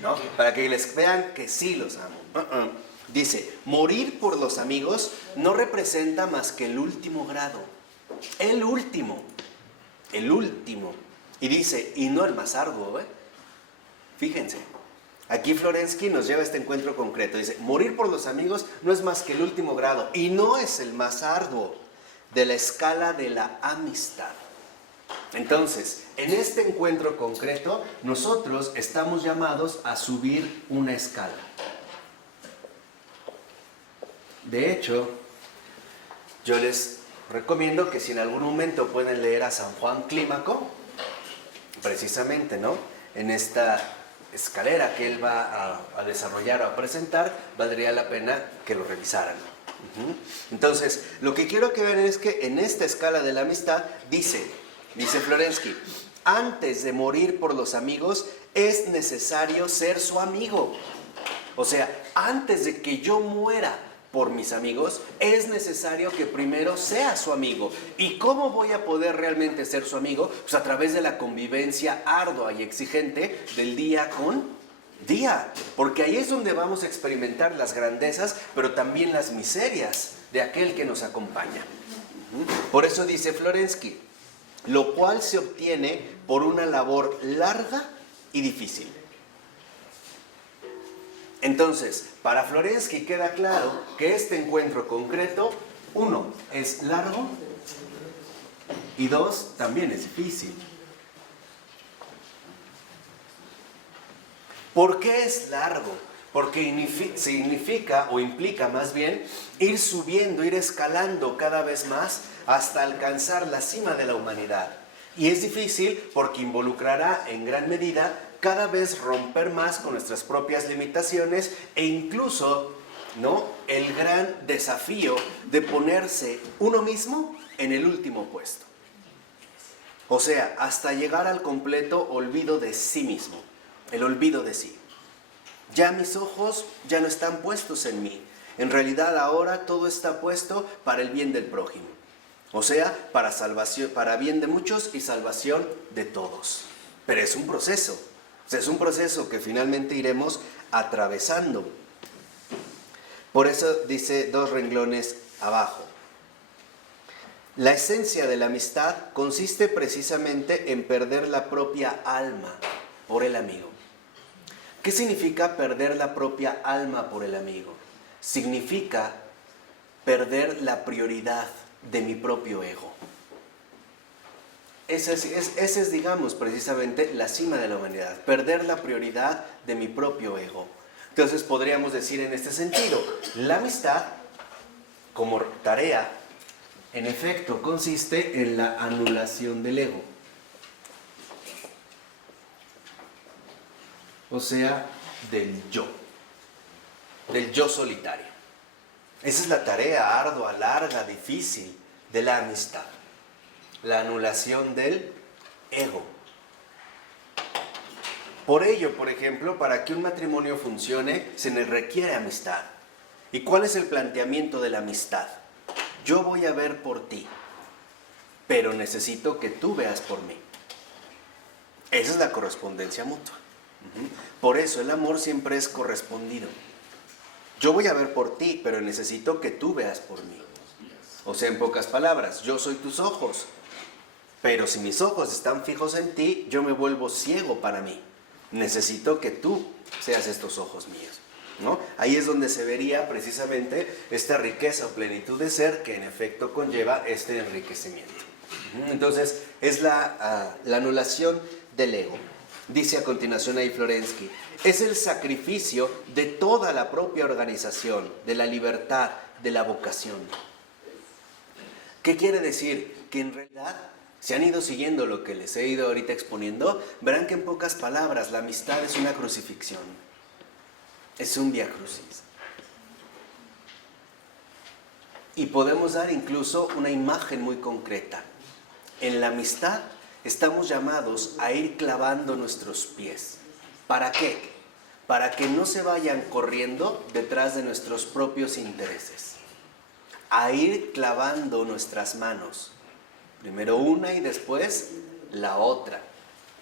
¿no? Para que les vean que sí los amo. Dice, morir por los amigos no representa más que el último grado. El último. Y dice, y no el más arduo, Fíjense. Aquí Florensky nos lleva a este encuentro concreto. Dice, morir por los amigos no es más que el último grado y no es el más arduo de la escala de la amistad. Entonces, en este encuentro concreto, nosotros estamos llamados a subir una escala. De hecho, yo les recomiendo que si en algún momento pueden leer a San Juan Clímaco, precisamente, ¿no? En esta escalera que él va a desarrollar o a presentar, valdría la pena que lo revisaran. Entonces, lo que quiero que vean es que en esta escala de la amistad dice Florensky, antes de morir por los amigos es necesario ser su amigo. O sea, antes de que yo muera por mis amigos, es necesario que primero sea su amigo. ¿Y cómo voy a poder realmente ser su amigo? Pues a través de la convivencia ardua y exigente del día con día. Porque ahí es donde vamos a experimentar las grandezas, pero también las miserias de aquel que nos acompaña. Por eso dice Florensky, lo cual se obtiene por una labor larga y difícil. Entonces, para Florensky queda claro que este encuentro concreto, 1, es largo y 2, también es difícil. ¿Por qué es largo? Porque significa, o implica más bien, ir subiendo, ir escalando cada vez más hasta alcanzar la cima de la humanidad. Y es difícil porque involucrará en gran medida cada vez romper más con nuestras propias limitaciones e incluso, ¿no?, el gran desafío de ponerse uno mismo en el último puesto. O sea, hasta llegar al completo olvido de sí mismo, el olvido de sí. Ya mis ojos ya no están puestos en mí. En realidad ahora todo está puesto para el bien del prójimo. O sea, para salvación, para bien de muchos y salvación de todos. Pero es un proceso. O sea, es un proceso que finalmente iremos atravesando. Por eso dice 2 renglones abajo. La esencia de la amistad consiste precisamente en perder la propia alma por el amigo. ¿Qué significa perder la propia alma por el amigo? Significa perder la prioridad de mi propio ego. Esa es, digamos, precisamente la cima de la humanidad. Perder la prioridad de mi propio ego. Entonces podríamos decir en este sentido, la amistad como tarea, en efecto, consiste en la anulación del ego. O sea, del yo solitario. Esa es la tarea ardua, larga, difícil de la amistad. La anulación del ego. Por ello, por ejemplo, para que un matrimonio funcione, se le requiere amistad. ¿Y cuál es el planteamiento de la amistad? Yo voy a ver por ti, pero necesito que tú veas por mí. Esa es la correspondencia mutua. Por eso el amor siempre es correspondido. Yo voy a ver por ti, pero necesito que tú veas por mí. O sea, en pocas palabras, yo soy tus ojos, pero si mis ojos están fijos en ti, yo me vuelvo ciego para mí. Necesito que tú seas estos ojos míos, ¿no? Ahí es donde se vería precisamente esta riqueza o plenitud de ser que en efecto conlleva este enriquecimiento. Entonces, es la anulación del ego. Dice a continuación ahí Florensky, es el sacrificio de toda la propia organización, de la libertad, de la vocación. ¿Qué quiere decir? Que en realidad, si han ido siguiendo lo que les he ido ahorita exponiendo, verán que en pocas palabras la amistad es una crucifixión. Es un vía crucis. Y podemos dar incluso una imagen muy concreta. En la amistad estamos llamados a ir clavando nuestros pies. ¿Para qué? Para que no se vayan corriendo detrás de nuestros propios intereses. A ir clavando nuestras manos. Primero una y después la otra.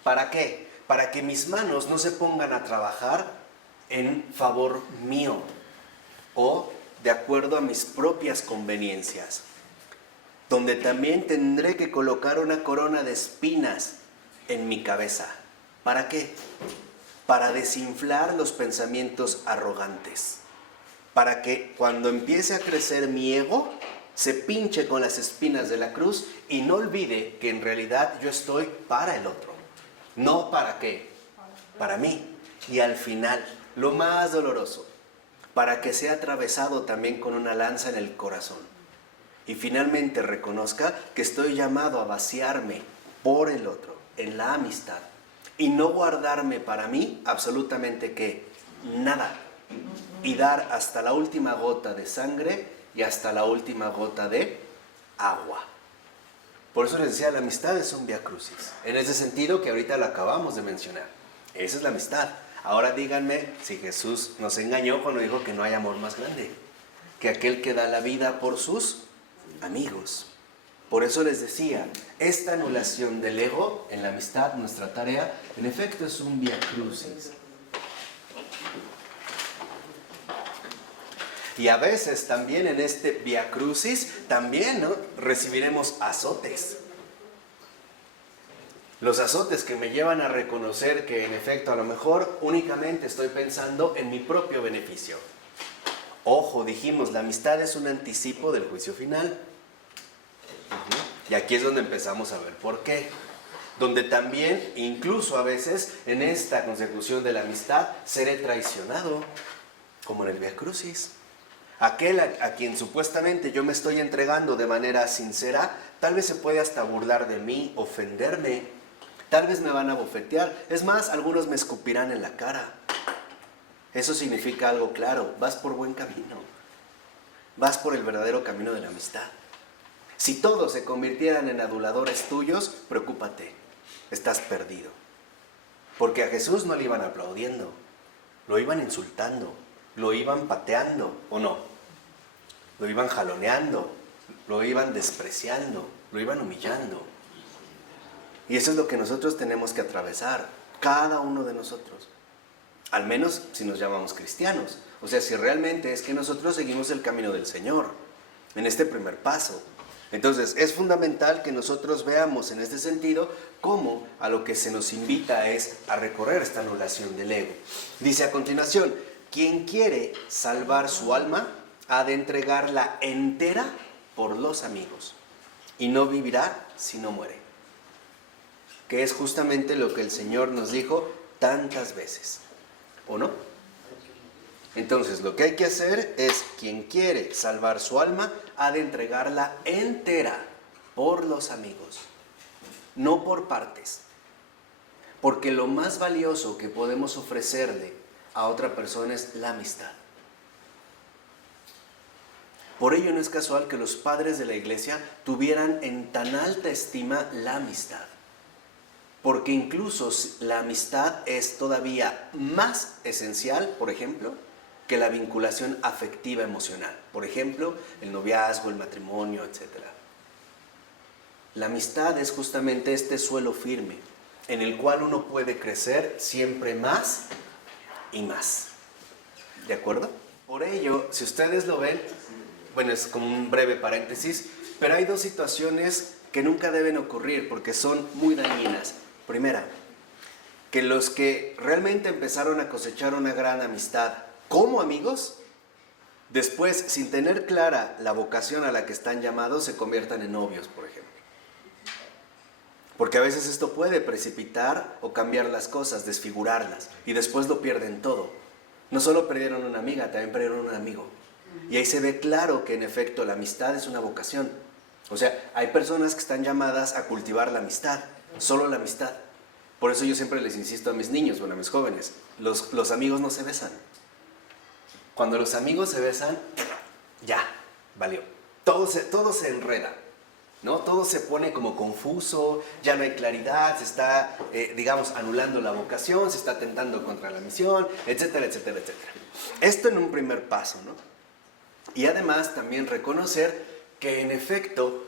¿Para qué? Para que mis manos no se pongan a trabajar en favor mío o de acuerdo a mis propias conveniencias, donde también tendré que colocar una corona de espinas en mi cabeza. ¿Para qué? Para desinflar los pensamientos arrogantes, para que cuando empiece a crecer mi ego, se pinche con las espinas de la cruz y no olvide que en realidad yo estoy para el otro. ¿No para qué? Para mí. Y al final, lo más doloroso, para que sea atravesado también con una lanza en el corazón. Y finalmente reconozca que estoy llamado a vaciarme por el otro, en la amistad. Y no guardarme para mí absolutamente ¿qué? Nada. Y dar hasta la última gota de sangre y hasta la última gota de agua. Por eso les decía, la amistad es un vía crucis. En ese sentido que ahorita lo acabamos de mencionar. Esa es la amistad. Ahora díganme si Jesús nos engañó cuando dijo que no hay amor más grande que aquel que da la vida por sus amigos. Por eso les decía, esta anulación del ego en la amistad, nuestra tarea, en efecto es un vía crucis. Y a veces también en este vía crucis, también, ¿no?, recibiremos azotes. Los azotes que me llevan a reconocer que en efecto a lo mejor únicamente estoy pensando en mi propio beneficio. Ojo, dijimos, la amistad es un anticipo del juicio final. Y aquí es donde empezamos a ver por qué. Donde también, incluso a veces, en esta consecución de la amistad, seré traicionado, como en el Vía Crucis. Aquel a quien supuestamente yo me estoy entregando de manera sincera, tal vez se puede hasta burlar de mí, ofenderme. Tal vez me van a bofetear. Es más, algunos me escupirán en la cara. Eso significa algo claro. Vas por buen camino. Vas por el verdadero camino de la amistad. Si todos se convirtieran en aduladores tuyos, preocúpate. Estás perdido. Porque a Jesús no le iban aplaudiendo. Lo iban insultando. Lo iban pateando, ¿o no? Lo iban jaloneando. Lo iban despreciando. Lo iban humillando. Y eso es lo que nosotros tenemos que atravesar. Cada uno de nosotros. Al menos si nos llamamos cristianos. O sea, si realmente es que nosotros seguimos el camino del Señor. En este primer paso. Entonces, es fundamental que nosotros veamos en este sentido cómo a lo que se nos invita es a recorrer esta anulación del ego. Dice a continuación, quien quiere salvar su alma ha de entregarla entera por los amigos y no vivirá si no muere. Que es justamente lo que el Señor nos dijo tantas veces, ¿o no? Entonces, lo que hay que hacer es, quien quiere salvar su alma, ha de entregarla entera por los amigos, no por partes. Porque lo más valioso que podemos ofrecerle a otra persona es la amistad. Por ello no es casual que los padres de la iglesia tuvieran en tan alta estima la amistad. Porque incluso la amistad es todavía más esencial, por ejemplo, que la vinculación afectiva emocional. Por ejemplo, el noviazgo, el matrimonio, etc. La amistad es justamente este suelo firme, en el cual uno puede crecer siempre más y más. ¿De acuerdo? Por ello, si ustedes lo ven, bueno, es como un breve paréntesis, pero hay dos situaciones que nunca deben ocurrir porque son muy dañinas. Primera, que los que realmente empezaron a cosechar una gran amistad como amigos, después, sin tener clara la vocación a la que están llamados, se conviertan en novios, por ejemplo. Porque a veces esto puede precipitar o cambiar las cosas, desfigurarlas, y después lo pierden todo. No solo perdieron una amiga, también perdieron un amigo. Y ahí se ve claro que en efecto la amistad es una vocación. O sea, hay personas que están llamadas a cultivar la amistad, solo la amistad. Por eso yo siempre les insisto a mis niños, bueno, a mis jóvenes, los amigos no se besan. Cuando los amigos se besan, ya, valió. Todo se enreda, ¿no? Todo se pone como confuso, ya no hay claridad, se está, digamos, anulando la vocación, se está atentando contra la misión, etcétera, etcétera, etcétera. Esto en un primer paso, ¿no? Y además también reconocer que en efecto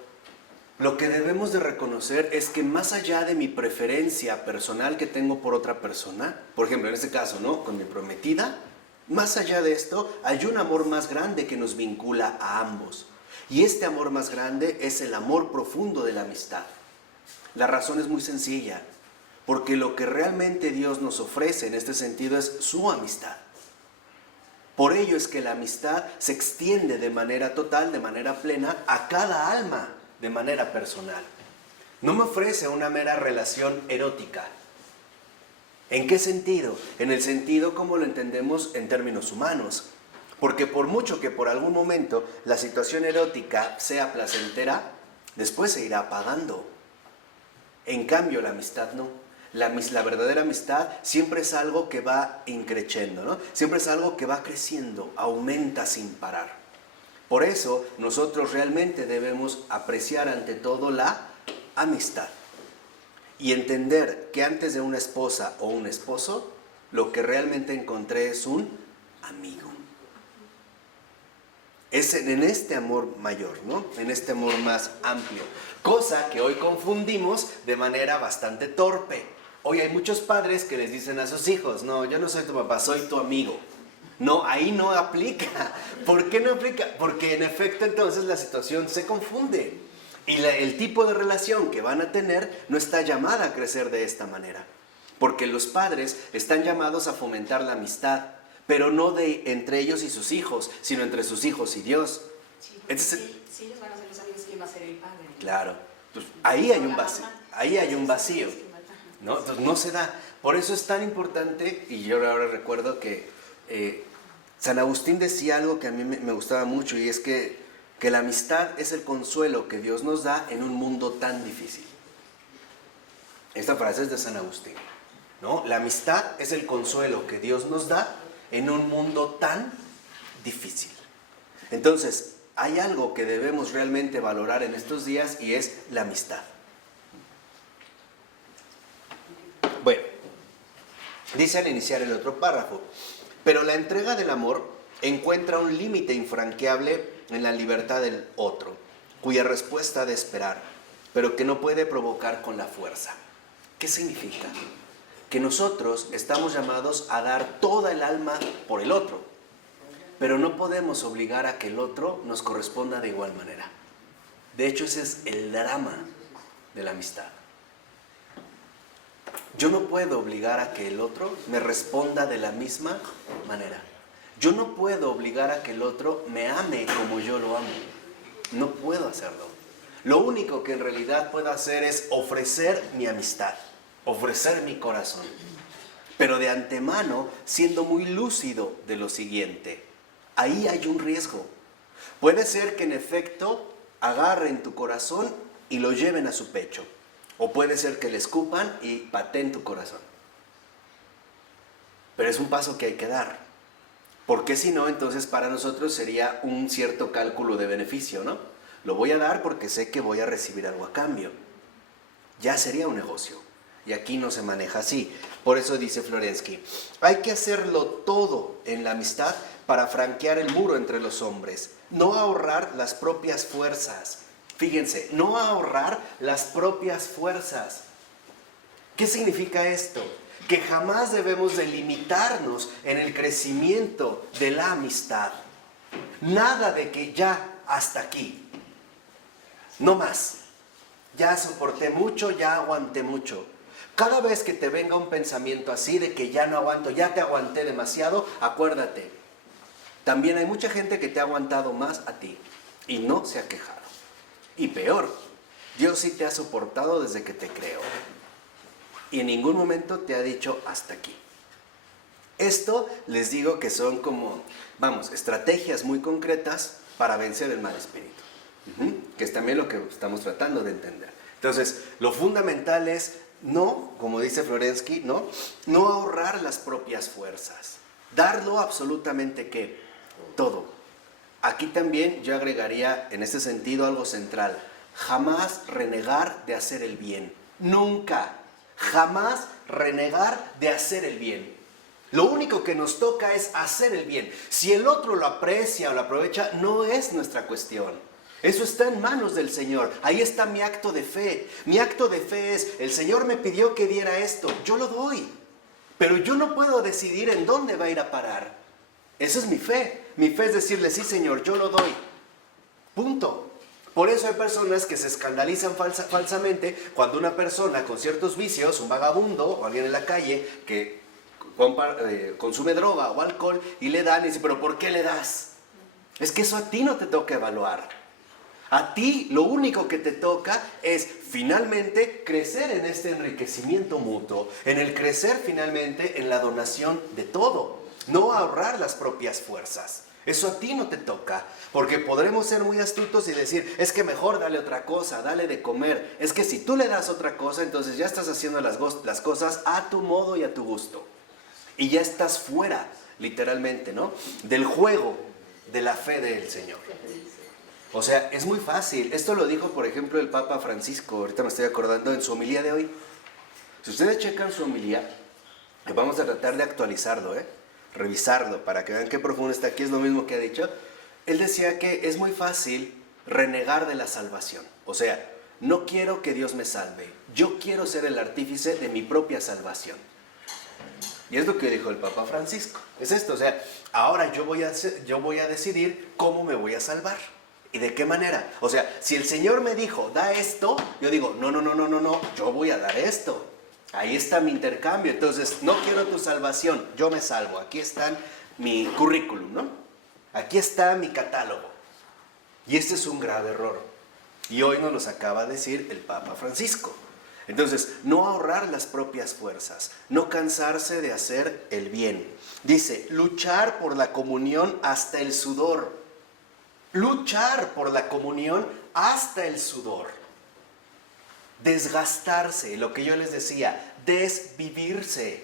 lo que debemos de reconocer es que más allá de mi preferencia personal que tengo por otra persona, por ejemplo en este caso, ¿no? Con mi prometida, más allá de esto hay un amor más grande que nos vincula a ambos. Y este amor más grande es el amor profundo de la amistad. La razón es muy sencilla, porque lo que realmente Dios nos ofrece en este sentido es su amistad. Por ello es que la amistad se extiende de manera total, de manera plena, a cada alma, de manera personal. No me ofrece una mera relación erótica. ¿En qué sentido? En el sentido como lo entendemos en términos humanos. Porque por mucho que por algún momento la situación erótica sea placentera, después se irá apagando. En cambio, la amistad no. La verdadera amistad siempre es algo que va increciendo, ¿no? Siempre es algo que va creciendo, aumenta sin parar. Por eso nosotros realmente debemos apreciar ante todo la amistad. Y entender que antes de una esposa o un esposo, lo que realmente encontré es un amigo. Es en este amor mayor, ¿no? En este amor más amplio. Cosa que hoy confundimos de manera bastante torpe. Hoy hay muchos padres que les dicen a sus hijos, no, yo no soy tu papá, soy tu amigo. No, ahí no aplica. ¿Por qué no aplica? Porque en efecto entonces la situación se confunde. Y el tipo de relación que van a tener no está llamada a crecer de esta manera. Porque los padres están llamados a fomentar la amistad, pero no entre ellos y sus hijos, sino entre sus hijos y Dios. Sí, si ellos van a ser los amigos, ¿quién va a ser el padre? Claro. Pues ahí hay un vacío. Ahí hay un vacío, ¿no? Entonces no se da. Por eso es tan importante, y yo ahora recuerdo que San Agustín decía algo que a mí me gustaba mucho, y es que la amistad es el consuelo que Dios nos da en un mundo tan difícil. Esta frase es de San Agustín, ¿no? La amistad es el consuelo que Dios nos da en un mundo tan difícil. Entonces, hay algo que debemos realmente valorar en estos días y es la amistad. Bueno, dice al iniciar el otro párrafo, pero la entrega del amor encuentra un límite infranqueable en la libertad del otro, cuya respuesta ha de esperar, pero que no puede provocar con la fuerza. ¿Qué significa? Que nosotros estamos llamados a dar toda el alma por el otro, pero no podemos obligar a que el otro nos corresponda de igual manera. De hecho, ese es el drama de la amistad. Yo no puedo obligar a que el otro me responda de la misma manera. Yo no puedo obligar a que el otro me ame como yo lo amo. No puedo hacerlo. Lo único que en realidad puedo hacer es ofrecer mi amistad, ofrecer mi corazón. Pero de antemano, siendo muy lúcido de lo siguiente, ahí hay un riesgo. Puede ser que en efecto agarren tu corazón y lo lleven a su pecho. O puede ser que le escupan y pateen tu corazón. Pero es un paso que hay que dar. Porque si no, entonces para nosotros sería un cierto cálculo de beneficio, ¿no? Lo voy a dar porque sé que voy a recibir algo a cambio. Ya sería un negocio. Y aquí no se maneja así. Por eso dice Florensky, hay que hacerlo todo en la amistad para franquear el muro entre los hombres. No ahorrar las propias fuerzas. Fíjense, no ahorrar las propias fuerzas. ¿Qué significa esto? Que jamás debemos de limitarnos en el crecimiento de la amistad. Nada de que ya hasta aquí. No más. Ya soporté mucho, ya aguanté mucho. Cada vez que te venga un pensamiento así de que ya no aguanto, ya te aguanté demasiado, acuérdate. También hay mucha gente que te ha aguantado más a ti y no se ha quejado. Y peor, Dios sí te ha soportado desde que te creó. Y en ningún momento te ha dicho hasta aquí. Esto les digo que son como, estrategias muy concretas para vencer el mal espíritu. Que es también lo que estamos tratando de entender. Entonces, lo fundamental es no, como dice Florensky, no ahorrar las propias fuerzas. Darlo absolutamente ¿qué? Todo. Aquí también yo agregaría en este sentido algo central. Jamás renegar de hacer el bien. Nunca. Jamás renegar de hacer el bien. Lo único que nos toca es hacer el bien. Si el otro lo aprecia o lo aprovecha, no es nuestra cuestión. Eso está en manos del Señor. Ahí está mi acto de fe. Mi acto de fe es, el Señor me pidió que diera esto, yo lo doy. Pero yo no puedo decidir en dónde va a ir a parar. Esa es mi fe. Mi fe es decirle, sí Señor, yo lo doy. Punto. Por eso hay personas que se escandalizan falsamente cuando una persona con ciertos vicios, un vagabundo o alguien en la calle que consume droga o alcohol y le dan y dice, pero ¿por qué le das? Es que eso a ti no te toca evaluar. A ti lo único que te toca es finalmente crecer en este enriquecimiento mutuo, en el crecer finalmente en la donación de todo, no ahorrar las propias fuerzas. Eso a ti no te toca, porque podremos ser muy astutos y decir, es que mejor dale otra cosa, dale de comer. Es que si tú le das otra cosa, entonces ya estás haciendo las cosas a tu modo y a tu gusto. Y ya estás fuera, literalmente, ¿no? Del juego de la fe del Señor. O sea, es muy fácil. Esto lo dijo, por ejemplo, el Papa Francisco, ahorita me estoy acordando, en su homilía de hoy. Si ustedes checan su homilía, vamos a tratar de actualizarlo, revisarlo, para que vean qué profundo está aquí, es lo mismo que ha dicho. Él decía que es muy fácil renegar de la salvación. O sea, no quiero que Dios me salve, yo quiero ser el artífice de mi propia salvación. Y es lo que dijo el Papa Francisco. Es esto, o sea, ahora yo voy a decidir cómo me voy a salvar. ¿Y de qué manera? O sea, si el Señor me dijo, da esto, yo digo, no, yo voy a dar esto. Ahí está mi intercambio. Entonces, no quiero tu salvación, yo me salvo. Aquí está mi currículum, ¿no? Aquí está mi catálogo. Y este es un grave error. Y hoy nos los acaba de decir el Papa Francisco. Entonces, no ahorrar las propias fuerzas, no cansarse de hacer el bien. Dice, luchar por la comunión hasta el sudor. Luchar por la comunión hasta el sudor. desgastarse, lo que yo les decía, desvivirse,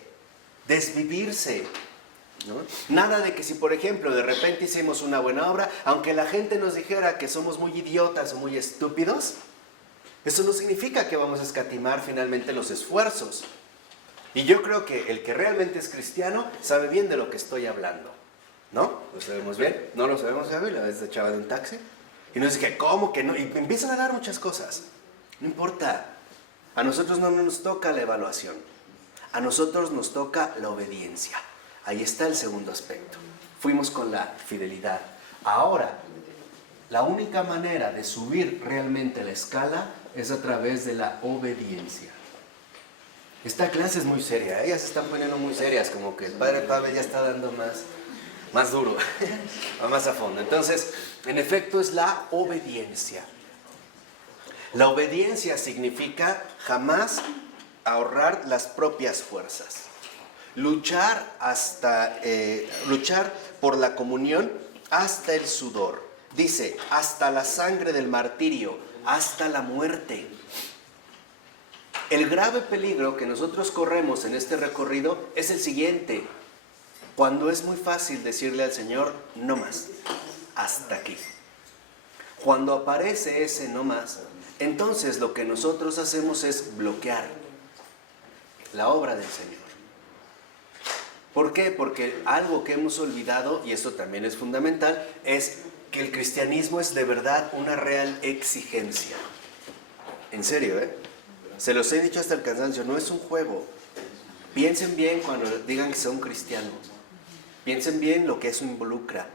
¿no? Nada de que si por ejemplo de repente hicimos una buena obra, aunque la gente nos dijera que somos muy idiotas o muy estúpidos, eso no significa que vamos a escatimar finalmente los esfuerzos. Y yo creo que el que realmente es cristiano sabe bien de lo que estoy hablando, ¿no? ¿Lo sabemos bien? ¿No lo sabemos bien? La vez echaba de un taxi y nos dije, ¿cómo que no? Y me empiezan a dar muchas cosas. No importa, a nosotros no nos toca la evaluación, a nosotros nos toca la obediencia. Ahí está el segundo aspecto. Fuimos con la fidelidad. Ahora, la única manera de subir realmente la escala es a través de la obediencia. Esta clase es muy seria, ellas se están poniendo muy serias, como que el padre Pavel ya está dando más duro, más a fondo. Entonces, en efecto es la obediencia. La obediencia significa jamás ahorrar las propias fuerzas. Luchar por la comunión hasta el sudor. Dice, hasta la sangre del martirio, hasta la muerte. El grave peligro que nosotros corremos en este recorrido es el siguiente. Cuando es muy fácil decirle al Señor, no más, hasta aquí. Cuando aparece ese no más, entonces lo que nosotros hacemos es bloquear la obra del Señor. ¿Por qué? Porque algo que hemos olvidado, y esto también es fundamental, es que el cristianismo es de verdad una real exigencia. En serio, se los he dicho hasta el cansancio, no es un juego. Piensen bien cuando digan que son cristianos. Piensen bien lo que eso involucra,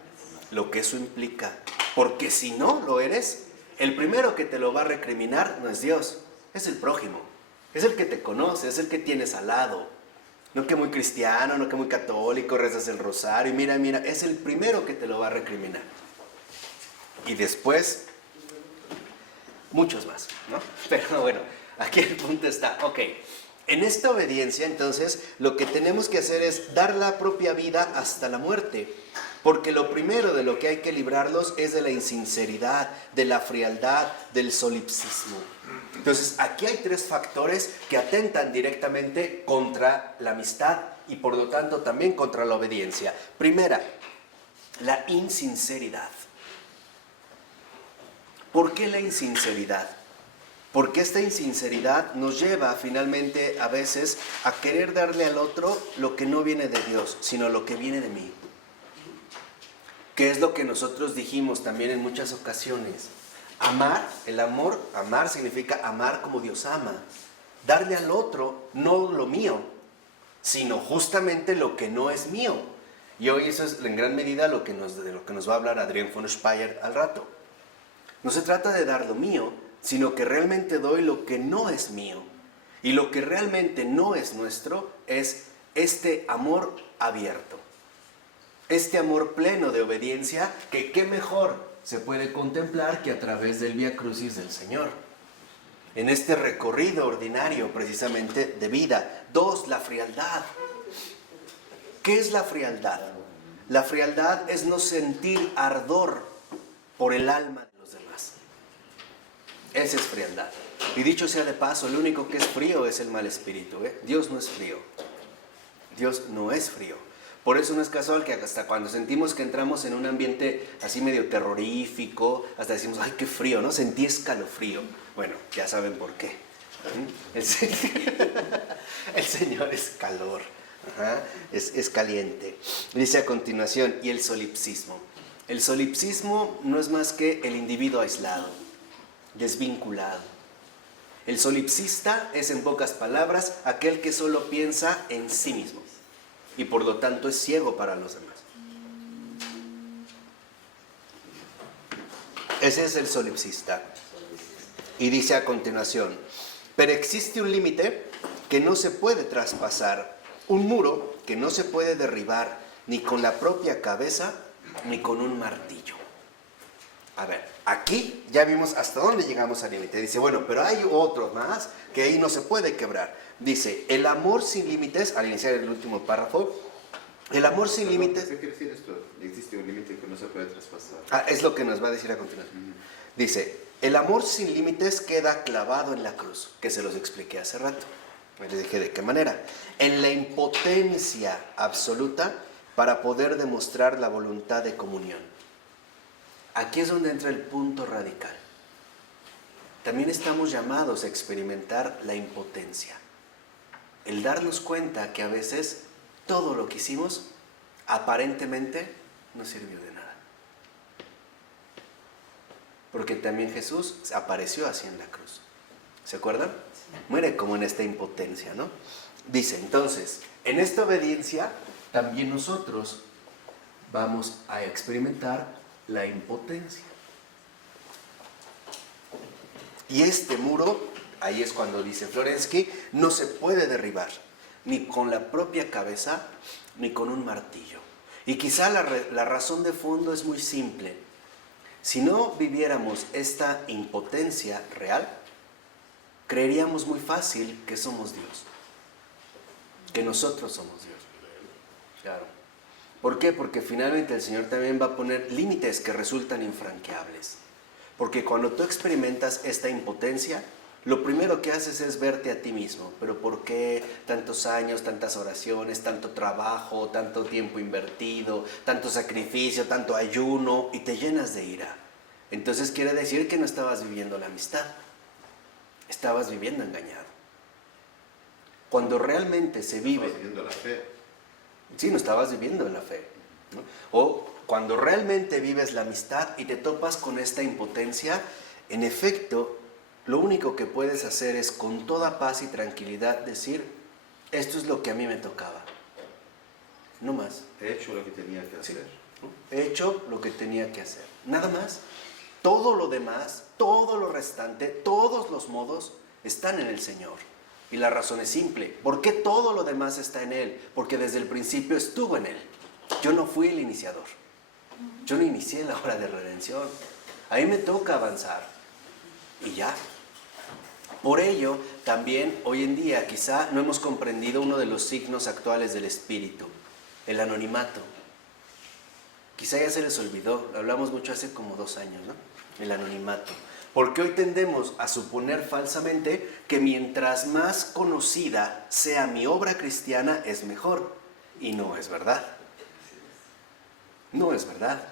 lo que eso implica. Porque si no lo eres, el primero que te lo va a recriminar no es Dios, es el prójimo. Es el que te conoce, es el que tienes al lado. No que muy cristiano, no que muy católico, rezas el rosario. Mira, es el primero que te lo va a recriminar. Y después, muchos más, ¿no? Pero bueno, aquí el punto está, ok. En esta obediencia, entonces, lo que tenemos que hacer es dar la propia vida hasta la muerte. Porque lo primero de lo que hay que librarlos es de la insinceridad, de la frialdad, del solipsismo. Entonces, aquí hay tres factores que atentan directamente contra la amistad y por lo tanto también contra la obediencia. Primera, la insinceridad. ¿Por qué la insinceridad? Porque esta insinceridad nos lleva finalmente a veces a querer darle al otro lo que no viene de Dios, sino lo que viene de mí. Que es lo que nosotros dijimos también en muchas ocasiones. Amar, el amor, amar significa amar como Dios ama. Darle al otro no lo mío, sino justamente lo que no es mío. Y hoy eso es en gran medida de lo que nos va a hablar Adrián von Speyer al rato. No se trata de dar lo mío, sino que realmente doy lo que no es mío. Y lo que realmente no es nuestro es este amor abierto. Este amor pleno de obediencia, que qué mejor se puede contemplar que a través del Vía Crucis del Señor. En este recorrido ordinario precisamente de vida. 2, la frialdad. ¿Qué es la frialdad? La frialdad es no sentir ardor por el alma de los demás. Esa es frialdad. Y dicho sea de paso, lo único que es frío es el mal espíritu. Dios no es frío. Dios no es frío. Por eso no es casual que hasta cuando sentimos que entramos en un ambiente así medio terrorífico, hasta decimos, ¡ay, qué frío!, ¿no? Sentí escalofrío. Bueno, ya saben por qué. El Señor es calor. Es caliente. Dice a continuación, y el solipsismo. El solipsismo no es más que el individuo aislado, desvinculado. El solipsista es, en pocas palabras, aquel que solo piensa en sí mismo y por lo tanto es ciego para los demás. Ese es el solipsista. Y dice a continuación, pero existe un límite que no se puede traspasar, un muro que no se puede derribar ni con la propia cabeza ni con un martillo. A ver, aquí ya vimos hasta dónde llegamos al límite. Dice, bueno, pero hay otro más que ahí no se puede quebrar. Dice, el amor sin límites, al iniciar el último párrafo, El amor sin límites... ¿Qué quiere decir esto? Existe un límite que no se puede traspasar. es lo que nos va a decir a continuación. Dice, el amor sin límites queda clavado en la cruz, que se los expliqué hace rato. Les dije de qué manera. En la impotencia absoluta para poder demostrar la voluntad de comunión. Aquí es donde entra el punto radical. También estamos llamados a experimentar la impotencia. El darnos cuenta que a veces todo lo que hicimos aparentemente no sirvió de nada. Porque también Jesús apareció así en la cruz. ¿Se acuerdan? Muere como en esta impotencia, ¿no? Dice, entonces, en esta obediencia también nosotros vamos a experimentar la impotencia. Y este muro, ahí es cuando dice Florensky, no se puede derribar, ni con la propia cabeza, ni con un martillo. Y quizá la razón de fondo es muy simple. Si no viviéramos esta impotencia real, creeríamos muy fácil que somos Dios, que nosotros somos Dios. Claro. ¿Por qué? Porque finalmente el Señor también va a poner límites que resultan infranqueables. Porque cuando tú experimentas esta impotencia, lo primero que haces es verte a ti mismo. Pero ¿por qué tantos años, tantas oraciones, tanto trabajo, tanto tiempo invertido, tanto sacrificio, tanto ayuno? Y te llenas de ira. Entonces quiere decir que no estabas viviendo la amistad. Estabas viviendo engañado. Cuando realmente se vive... Estabas viviendo la fe. Sí, no estabas viviendo en la fe, ¿no? O cuando realmente vives la amistad y te topas con esta impotencia, en efecto, lo único que puedes hacer es con toda paz y tranquilidad decir, esto es lo que a mí me tocaba. No más. He hecho lo que tenía que hacer. ¿No? He hecho lo que tenía que hacer. Nada más. Todo lo demás, todo lo restante, todos los modos están en el Señor. Y la razón es simple. ¿Por qué todo lo demás está en Él? Porque desde el principio estuvo en Él. Yo no fui el iniciador. Yo no inicié la obra de redención. A mí me toca avanzar. Y ya. Por ello, también hoy en día quizá no hemos comprendido uno de los signos actuales del Espíritu. El anonimato. Quizá ya se les olvidó. Lo hablamos mucho hace como 2 años, ¿no? El anonimato. Porque hoy tendemos a suponer falsamente que mientras más conocida sea mi obra cristiana es mejor. Y no es verdad. No es verdad.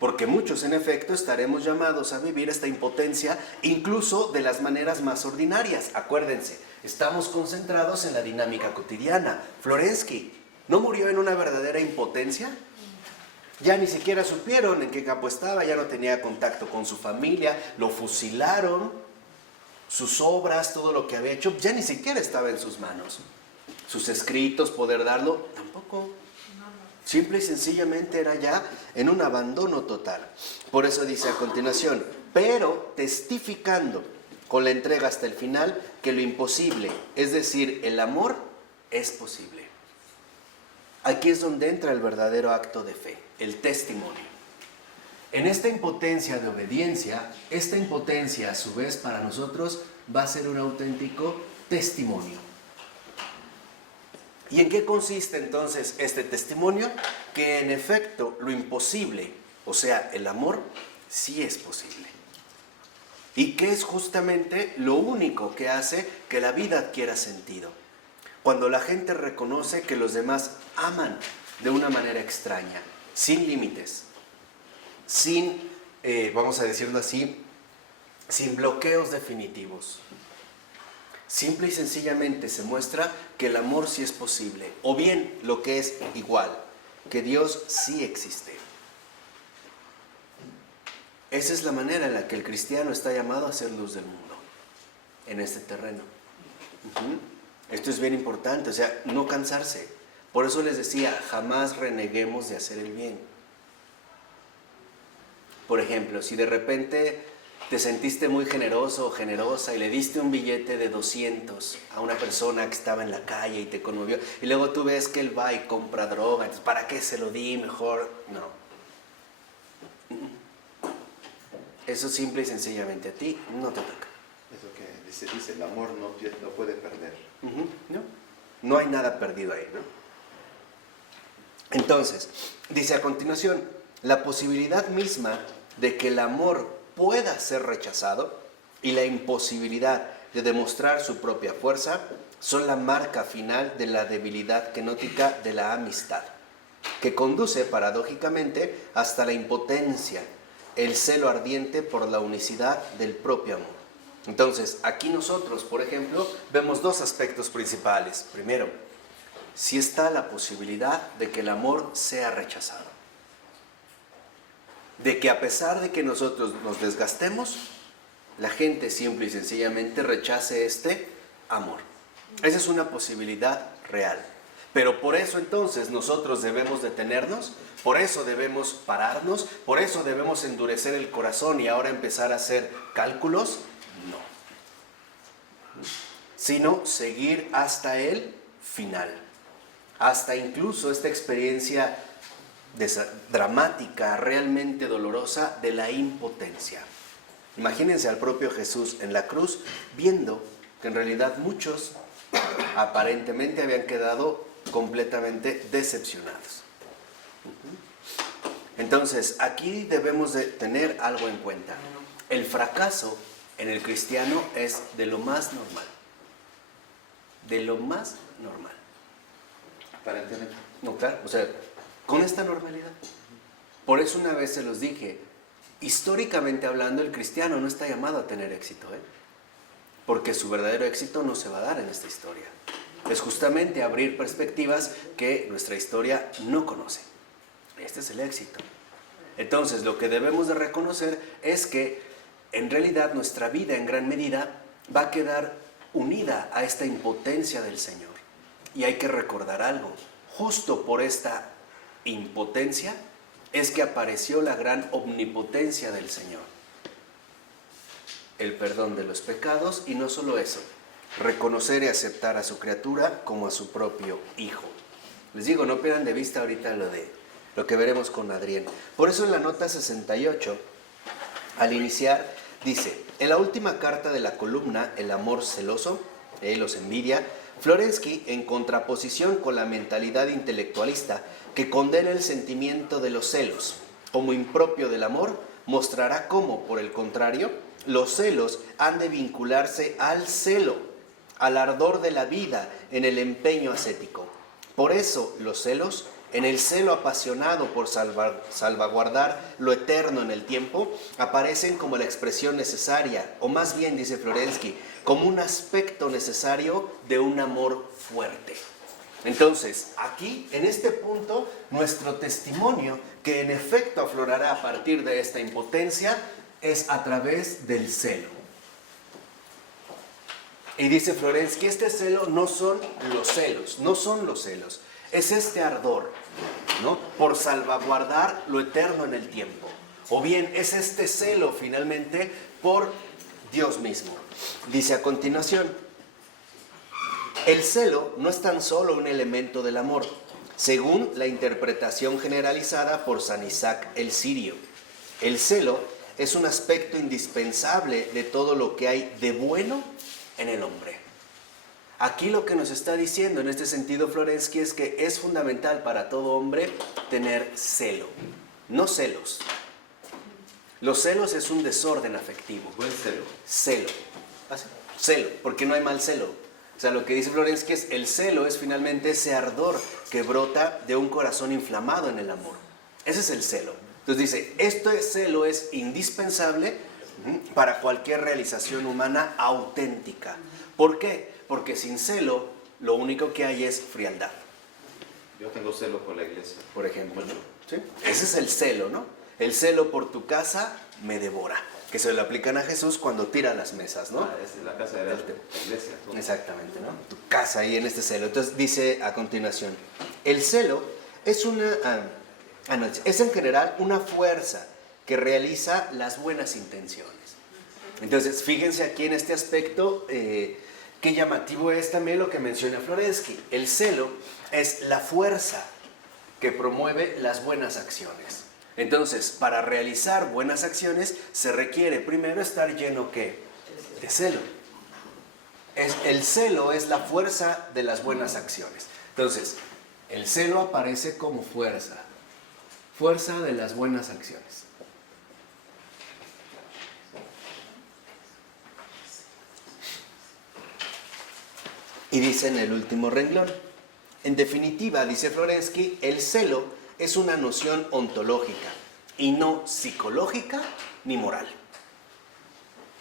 Porque muchos en efecto estaremos llamados a vivir esta impotencia incluso de las maneras más ordinarias. Acuérdense, estamos concentrados en la dinámica cotidiana. Florensky, ¿no murió en una verdadera impotencia? Ya ni siquiera supieron en qué campo estaba, ya no tenía contacto con su familia, lo fusilaron, sus obras, todo lo que había hecho, ya ni siquiera estaba en sus manos. Sus escritos, poder darlo, tampoco. Simple y sencillamente era ya en un abandono total. Por eso dice a continuación, pero testificando con la entrega hasta el final que lo imposible, es decir, el amor, es posible. Aquí es donde entra el verdadero acto de fe, el testimonio. En esta impotencia de obediencia, esta impotencia a su vez para nosotros va a ser un auténtico testimonio. ¿Y en qué consiste entonces este testimonio? Que en efecto lo imposible, o sea, el amor, sí es posible. Y que es justamente lo único que hace que la vida adquiera sentido. Cuando la gente reconoce que los demás aman de una manera extraña, sin límites, sin, vamos a decirlo así, sin bloqueos definitivos. Simple y sencillamente se muestra que el amor sí es posible, o bien lo que es igual, que Dios sí existe. Esa es la manera en la que el cristiano está llamado a ser luz del mundo, en este terreno. Esto es bien importante, o sea, no cansarse. Por eso les decía, jamás reneguemos de hacer el bien. Por ejemplo, si de repente te sentiste muy generoso o generosa y le diste un billete de 200 a una persona que estaba en la calle y te conmovió, y luego tú ves que él va y compra droga, entonces, ¿para qué se lo di? Mejor no. Eso simple y sencillamente a ti no te toca. Eso que dice el amor no puede perder. No hay nada perdido ahí, ¿no? Entonces, dice a continuación, la posibilidad misma de que el amor pueda ser rechazado y la imposibilidad de demostrar su propia fuerza son la marca final de la debilidad kenótica de la amistad, que conduce paradójicamente hasta la impotencia, el celo ardiente por la unicidad del propio amor. Entonces, aquí nosotros, por ejemplo, vemos dos aspectos principales. Primero, si está la posibilidad de que el amor sea rechazado, de que a pesar de que nosotros nos desgastemos, la gente simple y sencillamente rechace este amor. Esa es una posibilidad real. Pero por eso entonces nosotros debemos detenernos, por eso debemos pararnos, por eso debemos endurecer el corazón y ahora empezar a hacer cálculos. No. Sino seguir hasta el final. Hasta incluso esta experiencia dramática, realmente dolorosa de la impotencia. Imagínense al propio Jesús en la cruz viendo que en realidad muchos aparentemente habían quedado completamente decepcionados. Entonces, aquí debemos de tener algo en cuenta. El fracaso en el cristiano es de lo más normal. De lo más normal. Aparentemente. No, claro, o sea, con esta normalidad. Por eso una vez se los dije, históricamente hablando, el cristiano no está llamado a tener éxito, porque su verdadero éxito no se va a dar en esta historia. Es justamente abrir perspectivas que nuestra historia no conoce. Este es el éxito. Entonces, lo que debemos de reconocer es que en realidad nuestra vida en gran medida va a quedar unida a esta impotencia del Señor. Y hay que recordar algo. Justo por esta impotencia es que apareció la gran omnipotencia del Señor. El perdón de los pecados y no solo eso, reconocer y aceptar a su criatura como a su propio hijo. Les digo, no pierdan de vista ahorita lo que veremos con Adrián. Por eso en la nota 68, al iniciar, dice, en la última carta de la columna, El amor celoso, los envidia, Florensky, en contraposición con la mentalidad intelectualista que condena el sentimiento de los celos como impropio del amor, mostrará cómo, por el contrario, los celos han de vincularse al celo, al ardor de la vida en el empeño ascético. Por eso los celos, en el celo apasionado por salvaguardar lo eterno en el tiempo, aparecen como la expresión necesaria, o más bien, dice Florensky, como un aspecto necesario de un amor fuerte. Entonces, aquí, en este punto, nuestro testimonio, que en efecto aflorará a partir de esta impotencia, es a través del celo. Y dice Florensky, este celo no son los celos, es este ardor, ¿no?, por salvaguardar lo eterno en el tiempo. O bien, es este celo, finalmente, por Dios mismo. Dice a continuación, el celo no es tan solo un elemento del amor, según la interpretación generalizada por San Isaac el Sirio. El celo es un aspecto indispensable de todo lo que hay de bueno en el hombre. Aquí lo que nos está diciendo en este sentido Florensky es que es fundamental para todo hombre tener celo, no celos. Los celos es un desorden afectivo. Buen celo. Celo. Celo, porque no hay mal celo. O sea, lo que dice Florensky es el celo es finalmente ese ardor que brota de un corazón inflamado en el amor. Ese es el celo. Entonces dice, este celo es indispensable para cualquier realización humana auténtica. ¿Por qué? Porque sin celo lo único que hay es frialdad. Yo tengo celo por la iglesia. Por ejemplo, ¿sí? Ese es el celo, ¿no? El celo por tu casa me devora. Que se lo aplican a Jesús cuando tira las mesas, ¿no? Es la casa de la iglesia. ¿No? Exactamente, ¿no? Tu casa ahí en este celo. Entonces dice a continuación, el celo es es en general una fuerza que realiza las buenas intenciones. Entonces, fíjense aquí en este aspecto, qué llamativo es también lo que menciona Florensky. El celo es la fuerza que promueve las buenas acciones. Entonces, para realizar buenas acciones se requiere primero estar lleno ¿qué? De celo. El celo es la fuerza de las buenas acciones. Entonces, El celo aparece como fuerza, fuerza de las buenas acciones. Y dice en el último renglón, en definitiva, dice Florensky, el celo es una noción ontológica y no psicológica ni moral.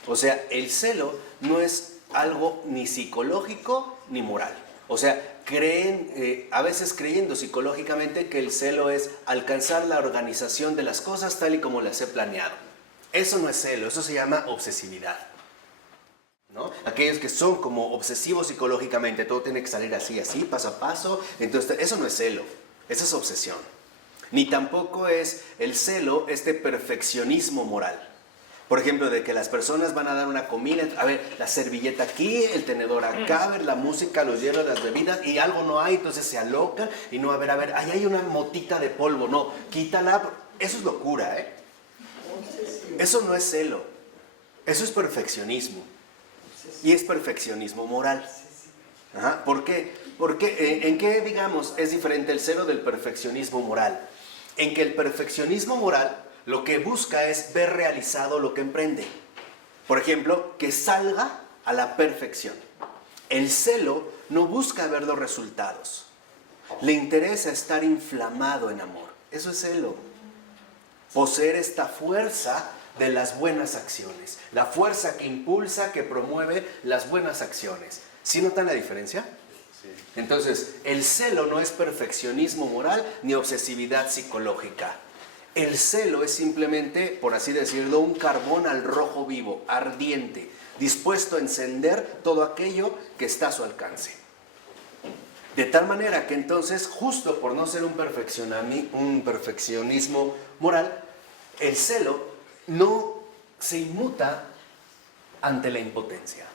O sea, el celo no es algo ni psicológico ni moral. O sea, a veces creyendo psicológicamente que el celo es alcanzar la organización de las cosas tal y como las he planeado. Eso no es celo, eso se llama obsesividad, ¿no? Aquellos que son como obsesivos psicológicamente, todo tiene que salir así, paso a paso, entonces eso no es celo, eso es obsesión. Ni tampoco es el celo este perfeccionismo moral. Por ejemplo, de que las personas van a dar una comida, a ver, la servilleta aquí, el tenedor acá, a ver, la música, los hielos, las bebidas, y algo no hay, entonces se alocan, y no, a ver, ahí hay una motita de polvo, no, quítala, eso es locura, ¿eh? Eso no es celo, eso es perfeccionismo, y es perfeccionismo moral. Ajá. ¿Por qué? Porque, ¿en qué, digamos, es diferente el celo del perfeccionismo moral? En que el perfeccionismo moral lo que busca es ver realizado lo que emprende. Por ejemplo, que salga a la perfección. El celo no busca ver los resultados. Le interesa estar inflamado en amor. Eso es celo. Poseer esta fuerza de las buenas acciones. La fuerza que impulsa, que promueve las buenas acciones. ¿Sí notan la diferencia? Sí. Entonces, el celo no es perfeccionismo moral ni obsesividad psicológica. El celo es simplemente, por así decirlo, un carbón al rojo vivo, ardiente, dispuesto a encender todo aquello que está a su alcance. De tal manera que entonces, justo por no ser un perfeccionismo moral, el celo no se inmuta ante la impotencia.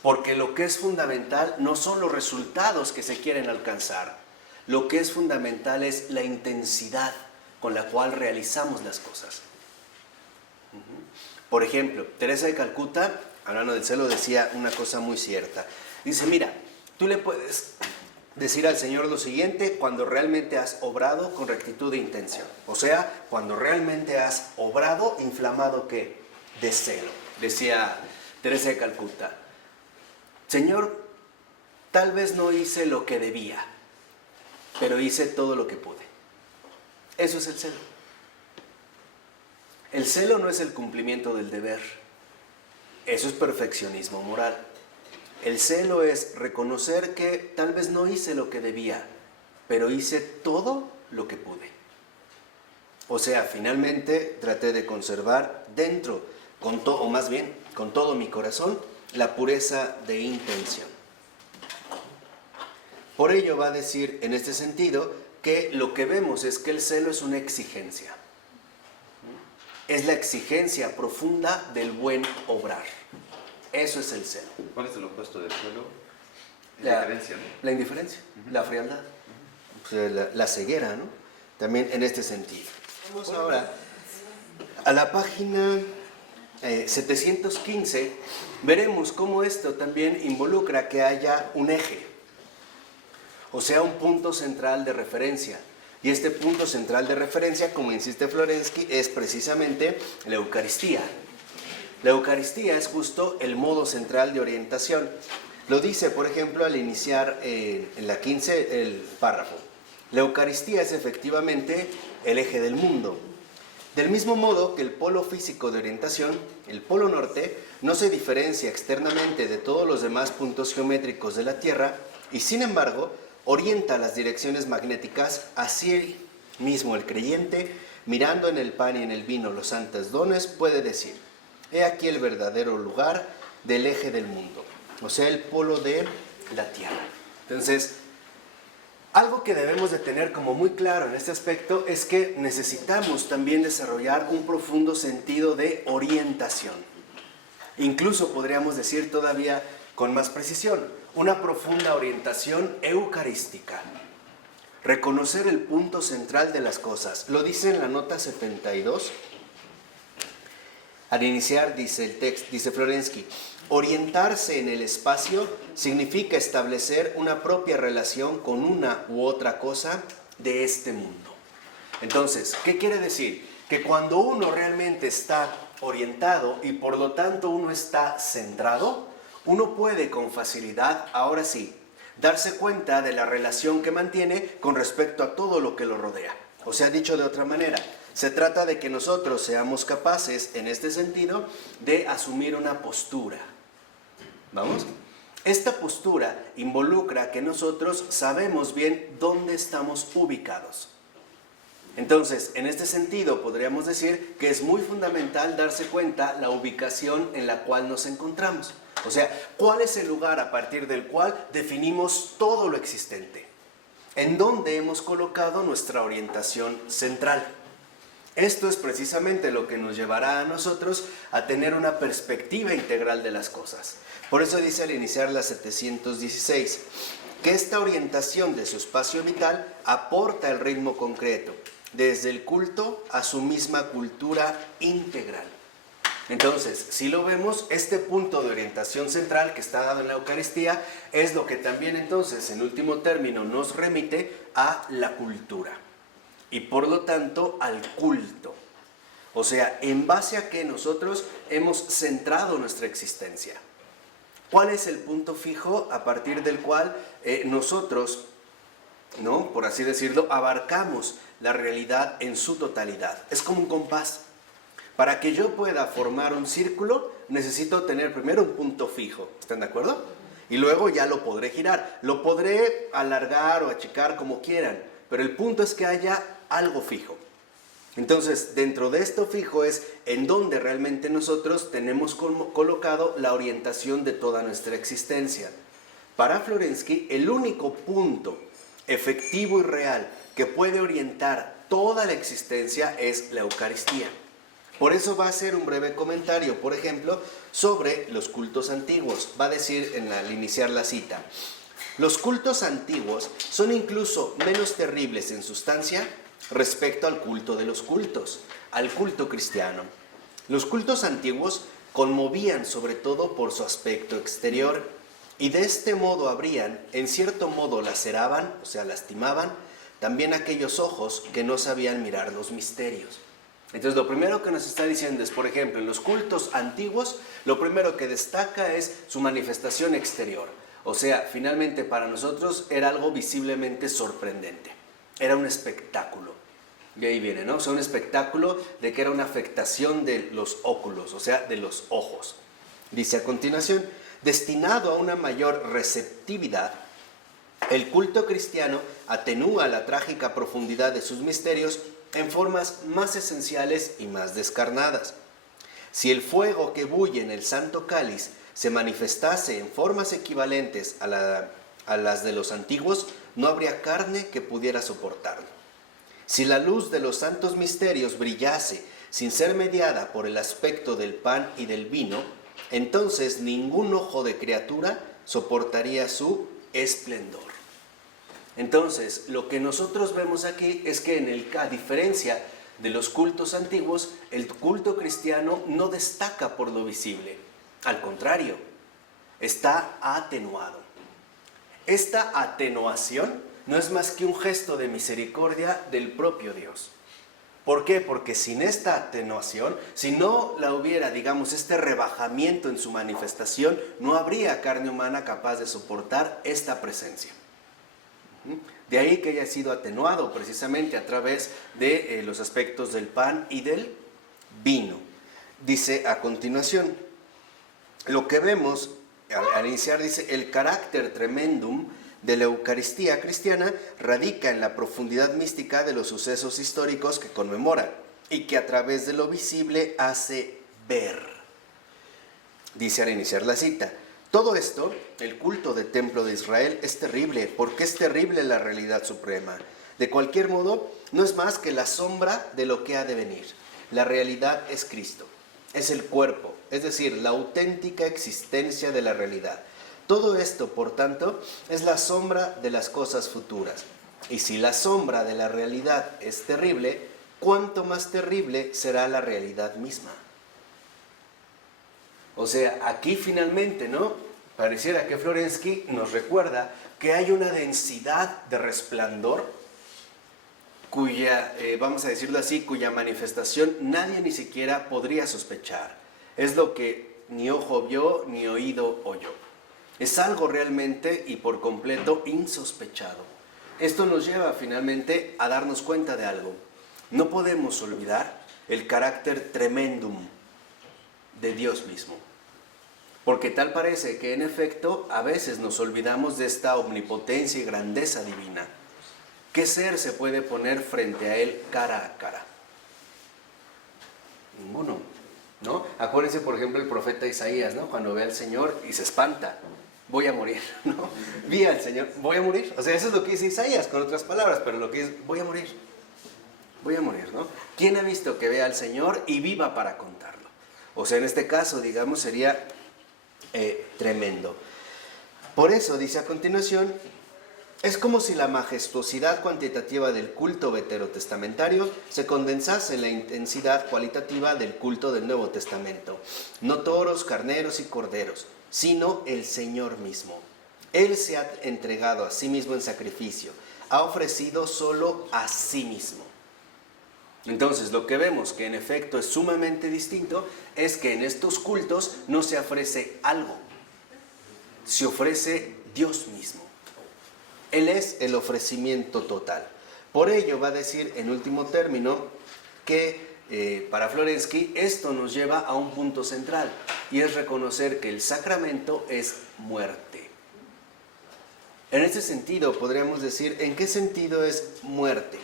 Porque lo que es fundamental no son los resultados que se quieren alcanzar. Lo que es fundamental es la intensidad con la cual realizamos las cosas. Por ejemplo, Teresa de Calcuta, hablando del celo, decía una cosa muy cierta. Dice, mira, tú le puedes decir al Señor lo siguiente cuando realmente has obrado con rectitud de intención. O sea, cuando realmente has obrado inflamado, ¿qué? De celo. Decía Teresa de Calcuta, Señor, tal vez no hice lo que debía, pero hice todo lo que pude. Eso es el celo. El celo no es el cumplimiento del deber. Eso es perfeccionismo moral. El celo es reconocer que tal vez no hice lo que debía, pero hice todo lo que pude. O sea, finalmente traté de conservar dentro, o más bien, con todo mi corazón, la pureza de intención. Por ello va a decir en este sentido que lo que vemos es que el celo es una exigencia. Es la exigencia profunda del buen obrar. Eso es el celo. ¿Cuál es el opuesto del celo? La indiferencia, ¿no? La indiferencia, la frialdad, o sea, la ceguera, ¿no? También en este sentido. Vamos ahora a la página 715. Veremos cómo esto también involucra que haya un eje. O sea, un punto central de referencia. Y este punto central de referencia, como insiste Florensky, es precisamente la Eucaristía. La Eucaristía es justo el modo central de orientación. Lo dice, por ejemplo, al iniciar en la 15 el párrafo. La Eucaristía es efectivamente el eje del mundo. Del mismo modo que el polo físico de orientación, el polo norte, no se diferencia externamente de todos los demás puntos geométricos de la Tierra y, sin embargo, orienta las direcciones magnéticas hacia él mismo. El creyente, mirando en el pan y en el vino los santos dones, puede decir, he aquí el verdadero lugar del eje del mundo, o sea, el polo de la Tierra. Entonces, algo que debemos de tener como muy claro en este aspecto es que necesitamos también desarrollar un profundo sentido de orientación. Incluso podríamos decir todavía con más precisión, una profunda orientación eucarística. Reconocer el punto central de las cosas. Lo dice en la nota 72. Al iniciar dice el texto, dice Florensky, Orientarse en el espacio significa establecer una propia relación con una u otra cosa de este mundo. Entonces, ¿qué quiere decir? Que cuando uno realmente está orientado y por lo tanto uno está centrado, uno puede con facilidad, ahora sí, darse cuenta de la relación que mantiene con respecto a todo lo que lo rodea. O sea, dicho de otra manera, se trata de que nosotros seamos capaces, en este sentido, de asumir una postura. ¿Vamos? Esta postura involucra que nosotros sabemos bien dónde estamos ubicados. Entonces, en este sentido, podríamos decir que es muy fundamental darse cuenta la ubicación en la cual nos encontramos. O sea, ¿cuál es el lugar a partir del cual definimos todo lo existente? ¿En dónde hemos colocado nuestra orientación central? Esto es precisamente lo que nos llevará a nosotros a tener una perspectiva integral de las cosas. Por eso dice al iniciar la 716, que esta orientación de su espacio vital aporta el ritmo concreto, desde el culto a su misma cultura integral. Entonces, si lo vemos, este punto de orientación central que está dado en la Eucaristía es lo que también entonces, en último término, nos remite a la cultura y por lo tanto al culto. O sea, en base a que nosotros hemos centrado nuestra existencia. ¿Cuál es el punto fijo a partir del cual nosotros, ¿no?, por así decirlo, abarcamos la realidad en su totalidad? Es como un compás. Para que yo pueda formar un círculo, necesito tener primero un punto fijo. ¿Están de acuerdo? Y luego ya lo podré girar. Lo podré alargar o achicar como quieran, pero el punto es que haya algo fijo. Entonces, dentro de esto fijo es en donde realmente nosotros tenemos colocado la orientación de toda nuestra existencia. Para Florensky, el único punto efectivo y real que puede orientar toda la existencia es la Eucaristía. Por eso va a hacer un breve comentario, por ejemplo, sobre los cultos antiguos. Va a decir al iniciar la cita: los cultos antiguos son incluso menos terribles en sustancia respecto al culto de los cultos, al culto cristiano. Los cultos antiguos conmovían sobre todo por su aspecto exterior y de este modo habrían, en cierto modo laceraban, o sea, lastimaban, también aquellos ojos que no sabían mirar los misterios. Entonces, lo primero que nos está diciendo es, por ejemplo, en los cultos antiguos, lo primero que destaca es su manifestación exterior. O sea, finalmente para nosotros era algo visiblemente sorprendente. Era un espectáculo. Y ahí viene, ¿no? O sea, un espectáculo de que era una afectación de los óculos, o sea, de los ojos. Dice a continuación, destinado a una mayor receptividad, el culto cristiano atenúa la trágica profundidad de sus misterios en formas más esenciales y más descarnadas. Si el fuego que bulle en el santo cáliz se manifestase en formas equivalentes a las de los antiguos, no habría carne que pudiera soportarlo. Si la luz de los santos misterios brillase sin ser mediada por el aspecto del pan y del vino, entonces ningún ojo de criatura soportaría su esplendor. Entonces, lo que nosotros vemos aquí es que a diferencia de los cultos antiguos, el culto cristiano no destaca por lo visible. Al contrario, está atenuado. Esta atenuación no es más que un gesto de misericordia del propio Dios. ¿Por qué? Porque sin esta atenuación, si no la hubiera, digamos, este rebajamiento en su manifestación, no habría carne humana capaz de soportar esta presencia. De ahí que haya sido atenuado precisamente a través de los aspectos del pan y del vino. Dice a continuación, lo que vemos al iniciar, dice, el carácter tremendum de la Eucaristía cristiana radica en la profundidad mística de los sucesos históricos que conmemora y que a través de lo visible hace ver. Dice al iniciar la cita, todo esto, el culto del templo de Israel, es terrible, porque es terrible la realidad suprema. De cualquier modo, no es más que la sombra de lo que ha de venir. La realidad es Cristo, es el cuerpo, es decir, la auténtica existencia de la realidad. Todo esto, por tanto, es la sombra de las cosas futuras. Y si la sombra de la realidad es terrible, ¿cuánto más terrible será la realidad misma? O sea, aquí finalmente, ¿no? Pareciera que Florensky nos recuerda que hay una densidad de resplandor cuya, vamos a decirlo así, cuya manifestación nadie ni siquiera podría sospechar. Es lo que ni ojo vio, ni oído oyó. Es algo realmente y por completo insospechado. Esto nos lleva finalmente a darnos cuenta de algo. No podemos olvidar el carácter tremendum de Dios mismo. Porque tal parece que en efecto a veces nos olvidamos de esta omnipotencia y grandeza divina. ¿Qué ser se puede poner frente a Él cara a cara? Ninguno, ¿no? Acuérdense, por ejemplo, el profeta Isaías, ¿no? Cuando ve al Señor y se espanta. Voy a morir, ¿no? Vi al Señor, voy a morir. O sea, eso es lo que dice Isaías, con otras palabras, pero lo que es, voy a morir. Voy a morir, ¿no? ¿Quién ha visto que vea al Señor y viva para contarlo? O sea, en este caso, digamos, sería tremendo. Por eso, dice a continuación, es como si la majestuosidad cuantitativa del culto veterotestamentario se condensase en la intensidad cualitativa del culto del Nuevo Testamento. No toros, carneros y corderos, sino el Señor mismo. Él se ha entregado a sí mismo en sacrificio, ha ofrecido solo a sí mismo. Entonces, lo que vemos que en efecto es sumamente distinto es que en estos cultos no se ofrece algo, se ofrece Dios mismo. Él es el ofrecimiento total. Por ello va a decir en último término que para Florensky esto nos lleva a un punto central y es reconocer que el sacramento es muerte. En ese sentido podríamos decir, ¿en qué sentido es muerte?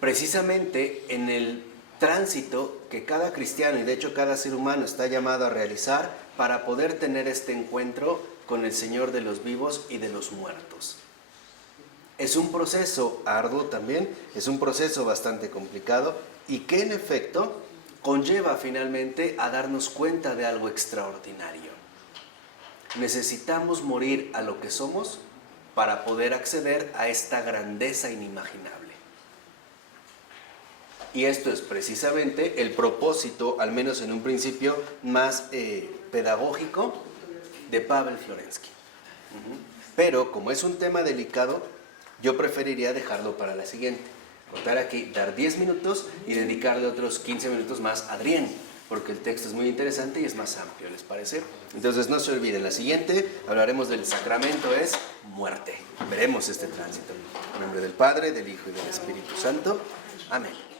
Precisamente en el tránsito que cada cristiano y de hecho cada ser humano está llamado a realizar para poder tener este encuentro con el Señor de los vivos y de los muertos. Es un proceso arduo también, es un proceso bastante complicado y que en efecto conlleva finalmente a darnos cuenta de algo extraordinario. Necesitamos morir a lo que somos para poder acceder a esta grandeza inimaginable. Y esto es precisamente el propósito, al menos en un principio, más pedagógico de Pavel Florensky. Pero como es un tema delicado, yo preferiría dejarlo para la siguiente. Cortar aquí, dar 10 minutos y dedicarle otros 15 minutos más a Adrián, porque el texto es muy interesante y es más amplio, ¿les parece? Entonces no se olviden, la siguiente hablaremos del sacramento es muerte. Veremos este tránsito. En nombre del Padre, del Hijo y del Espíritu Santo. Amén.